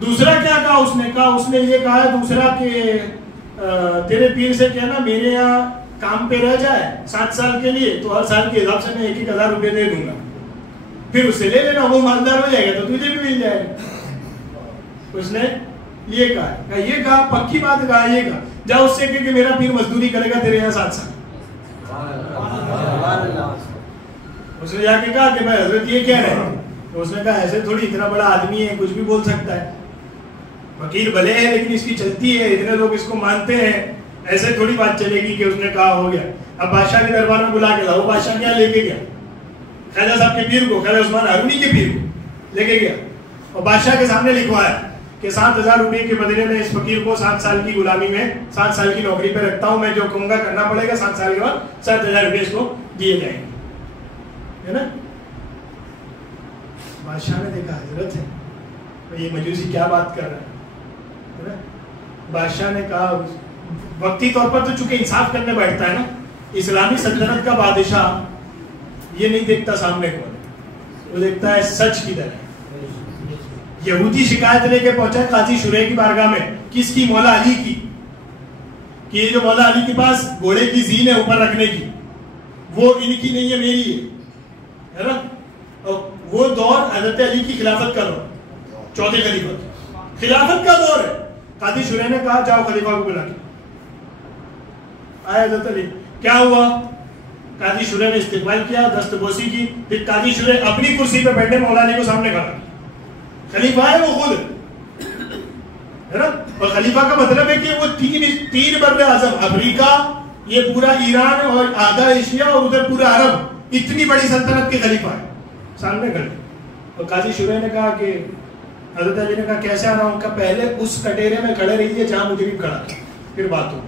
دوسرا کیا کہا اس نے, کہا اس نے یہ کہا دوسرا کہ تیرے پیر سے کہنا میرے یہاں کام پہ رہ جائے 7 سال کے لیے, تو ہر سال کے حساب سے میں 1,000 روپے دے دوں گا, پھر اس سے لے لینا, وہ مالدار ہو جائے گا تو تجھے بھی مل جائے گا. اس نے یہ کہا, یہ کہا پکی بات کہا, یہ کہا جا اس سے کہ میرا پیر مزدوری کرے گا تیرے یہاں 7 سال. اس نے جا کے کہا کہ بھائی حضرت یہ کہہ رہے ہیں, تو اس نے کہا ایسے تھوڑی, اتنا بڑا آدمی ہے, کچھ بھی بول سکتا ہے, وکیل بھلے ہے لیکن اس کی چلتی ہے, اتنے لوگ اس کو مانتے ہیں, ایسے تھوڑی بات چلے گی کہ اس نے کہا ہو گیا. اب بادشاہ کے دربار میں بلا کے لاؤ, بادشاہ کیا لے کے گیا, خواجہ صاحب کے پیر کو, خواجہ عثمان ہارونی کے پیر کو لے کے گیا, اور بادشاہ کے سامنے لکھوایا کہ 7,000 روپے کے بدلے میں اس فقیر کو 7 سال کی غلامی میں 7 سال کی نوکری پہ رکھتا ہوں, میں جو کہوں گا کرنا پڑے گا, 7 سال کے بعد 7,000 روپے اس کو دیے جائیں گے, ہے نا. بادشاہ نے دیکھا حضرت ہے, یہ مجوسی کیا بات کر رہا ہے. بادشاہ نے کہا وقتی طور پر تو چونکہ انصاف کرنے بیٹھتا ہے نا, اسلامی سلطنت کا بادشاہ یہ نہیں دیکھتا سامنے کو, وہ دیکھتا ہے سچ کی طرح. یہودی شکایت لے کے پہنچا قاضی شریح کی بارگاہ میں, کس کی, مولا علی کی, کہ یہ جو مولا علی کے پاس گھوڑے کی زین ہے اوپر رکھنے کی, وہ ان کی نہیں ہے, میری ہے نا. اور وہ دور حضرت علی کی خلافت کا دور, چوتھے خلیفہ خلافت کا دور ہے. قاضی شریح نے کہا جاؤ خلیفہ کو بلا کے. آئے حضرت علی, کیا ہوا. قاضی شریح نے استقبال کیا, دستبوسی کی, پھر قاضی شریح اپنی کرسی پہ بیٹھے مولا علی کو سامنے کھڑا. خلیفہ ہے وہ خود, ہے نا, اور خلیفہ کا مطلب ہے کہ وہ 3 بر اعظم, افریقہ, یہ پورا ایران اور آدھا ایشیا اور ادھر پورا عرب, اتنی بڑی سلطنت کے خلیفہ ہے, سامنے کھڑے. اور قاضی شریح نے کہا کہ حضرت علی نے کہا کیسے آ رہا ہوں, کا پہلے اس کٹیرے میں کھڑے رہیے جہاں مجھے بھی کھڑا, پھر بات ہوگی.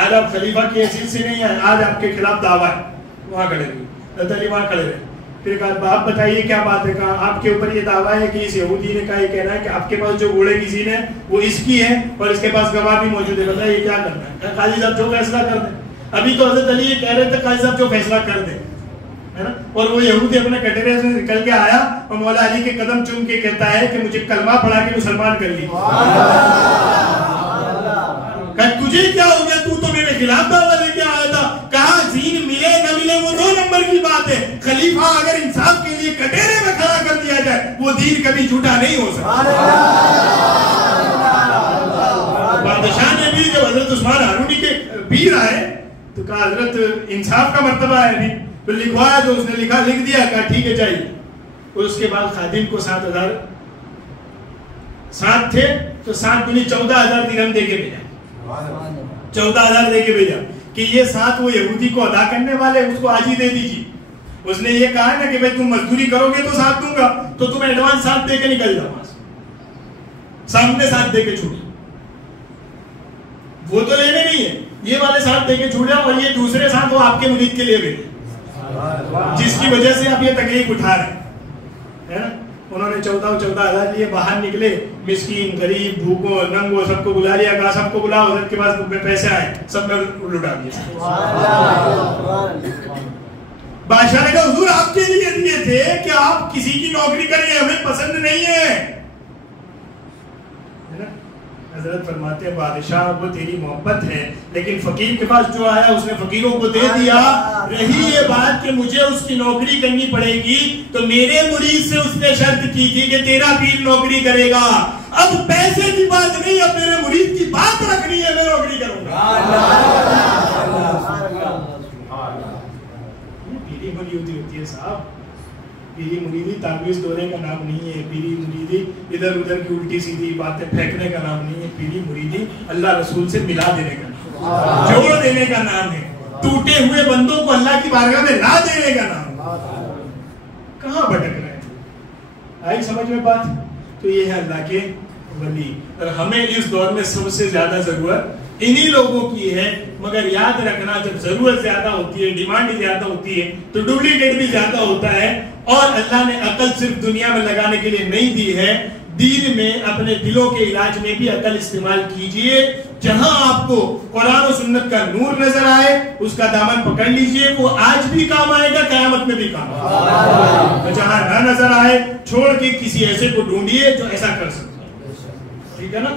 آج آپ خلیفہ کی حیثیت سے نہیں آئے, آج آپ کے خلاف دعویٰ ہے, وہاں کھڑے رہیے. حضرت علی وہاں کھڑے رہے. پھر کہا آپ بتائیے کیا بات ہے. کہا آپ کے اوپر یہ دعویٰ ہے کہ اس یہودی نے کہا, یہ کہنا ہے کہ آپ کے پاس جو گھوڑے کی زین ہے وہ اس کی ہے اور اس کے پاس گواہ بھی موجود ہے, بتائیے کیا کرنا ہے. قاضی صاحب جو فیصلہ کر دیں. ابھی تو حضرت علی یہ کہہ رہے تھے قاضی صاحب جو فیصلہ کر دیں, ہے نا. اور وہ یہودی اپنے کٹرے سے نکل کے آیا اور مولا علی کے قدم چوم کے کہتا ہے کہ مجھے کلمہ پڑھا کے مسلمان کر لی. تجھے کیا ہو گیا, تو میرے خلاف دعویٰ لے کے آیا تھا. کہا زین ملے نہ ملے وہ 2 نمبر کی بات ہے, خلیفہ اگر انصاف کے لیے کٹیرے میں کھڑا کر دیا جائے وہ دین کبھی جھوٹا نہیں ہو سکتا. بادشاہ نے بھی جب حضرت عثمان ہارونی کے پیر آئے تو کہا حضرت انصاف کا مرتبہ ہے نہیں, تو لکھوایا, جو اس نے لکھا لکھ دیا, کہا ٹھیک ہے چاہیے. اس کے بعد خادم کو 7,000 7 تھے تو 7 دنی 14,000 درہم دے کے بھیجا, 14,000 دے کے بھیجا کہ یہ 7 وہ یہودی کو ادا کرنے والے, اس کو آج ہی دے دیجیے. اس نے یہ کہا نا کہ بھائی تم مزدوری کرو گے تو 7 دوں گا, تو تم ایڈوانس 7 دے کے نکل جاؤ, سامنے 7 دے کے چھوڑی. وہ تو لینے نہیں ہے, یہ والے 7 دے کے چھوڑا, اور یہ دوسرے 7 وہ آپ کے مرید کے لیے بھیجے, جس کی وجہ سے آپ یہ تکلیف اٹھا رہے ہیں, ہے نا. انہوں نے 14,000 لیے, باہر نکلے, مسکین غریب بھوکوں ننگوں سب کو بلا لیا, کہا سب کو بلا, حضرت کے پاس پیسے آئے, سب نے لٹا دیے. بادشاہ نے کہا حضور آپ کے لیے دیے تھے کہ آپ کسی کی نوکری کریں, ہمیں پسند نہیں ہے. حضرت فرماتے ہیں بادشاہ وہ تیری محبت ہے, لیکن فقیر کے پاس جو آیا اس نے فقیروں کو دے دیا. رہی یہ بات کہ مجھے اس کی نوکری کرنی پڑے گی, تو میرے مرید سے اس نے شرط کی تھی کہ تیرا پیر نوکری کرے گا. اب پیسے کی بات نہیں, اب میرے مرید کی بات رکھنی ہے, میں نوکری کروں گا. پیری مریدی ہوتی ہے صاحب, پیری مریدی تعویذ دورے کا نام نہیں ہے. پیری مریدی ادھر ادھر کی الٹی سیدھی باتیں پھینکنے کا نام نہیں ہے. پیری مریدی اللہ رسول سے ملا دینے کا نام, جوڑ دینے کا نام ہے. ٹوٹے ہوئے بندوں کو اللہ کی بارگاہ میں لا دینے کا نام. کہاں بھٹک رہے ہیں, آئی سمجھ میں بات؟ تو یہ ہے اللہ کے ولی, اور ہمیں اس دور میں سب سے زیادہ ضرورت انہی لوگوں کی ہے. مگر یاد رکھنا جب ضرورت زیادہ ہوتی ہے, ڈیمانڈ زیادہ ہوتی ہے, تو ڈپلیکیٹ بھی زیادہ ہوتا ہے. اور اللہ نے عقل صرف دنیا میں لگانے کے لیے نہیں دی ہے, دین میں اپنے دلوں کے علاج میں بھی عقل استعمال کیجئے. جہاں آپ کو قرآن و سنت کا نور نظر آئے اس کا دامن پکڑ لیجئے, وہ آج بھی کام آئے گا, قیامت میں بھی کام آئے گا. جہاں نہ نظر آئے چھوڑ کے کسی ایسے کو ڈھونڈیے جو ایسا کر سکتا ہے. ٹھیک ہے نا؟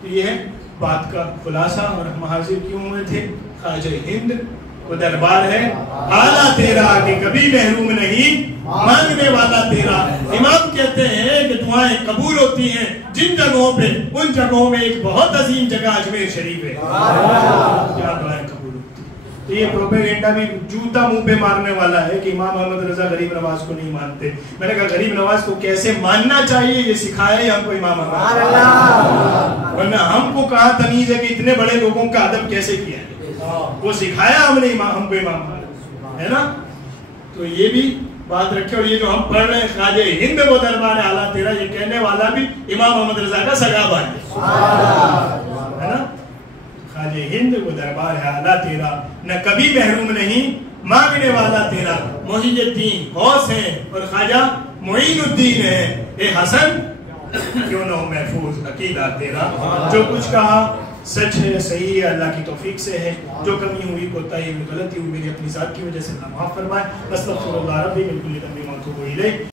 تو یہ ہے بات کا خلاصہ. اور ہم حاضر کیوں ہوئے تھے؟ خواجہ ہند وہ دربار ہے اعلیٰ تیرا کہ کبھی محروم نہیں, مانگنے والا تیرا. امام کہتے ہیں کہ دعائیں قبول ہوتی ہیں جن جگہوں پہ, ان جگہوں میں ایک بہت عظیم جگہ اجمیر شریف ہے, کیا دعائیں قبول ہوتی ہیں. تو یہ پروپیگنڈا بھی جوتا منہ پہ مارنے والا ہے کہ امام احمد رضا غریب نواز کو نہیں مانتے. میں نے کہا غریب نواز کو کیسے ماننا چاہیے یہ سکھایا ہی ہم کو امام احمد, ورنہ ہم کو کہاں تمیز ہے کہ اتنے بڑے لوگوں کا ادب کیسے کیا ہے, وہ سکھایا ہم نے ہم کو امام ہے نا. تو یہ بھی بات رکھے. اور یہ جو ہم پڑھ رہے ہیں خواجہ ہند وہ دربار اعلیٰ تیرا, یہ کہنے والا بھی امام محمد رضا کا سگا بھائی ہے نا. خواجہ ہند وہ دربار ہے اعلیٰ تیرا, نہ کبھی محروم نہیں, مانگنے والا تیرا. محی الدین غوث ہیں اور خواجہ معین الدین ہے. اے حسن کیوں نہ ہو محفوظ عقیدہ تیرا. جو کچھ کہا سچ ہے, صحیح ہے, اللہ کی توفیق سے ہے. جو کمی ہوئی کوتاہی ہوئی غلطی ہوئی میری اپنی ذات کی وجہ سے اللہ معاف فرمائے. استغفر اللہ ربی من کل ذنب و اتوب الیہ.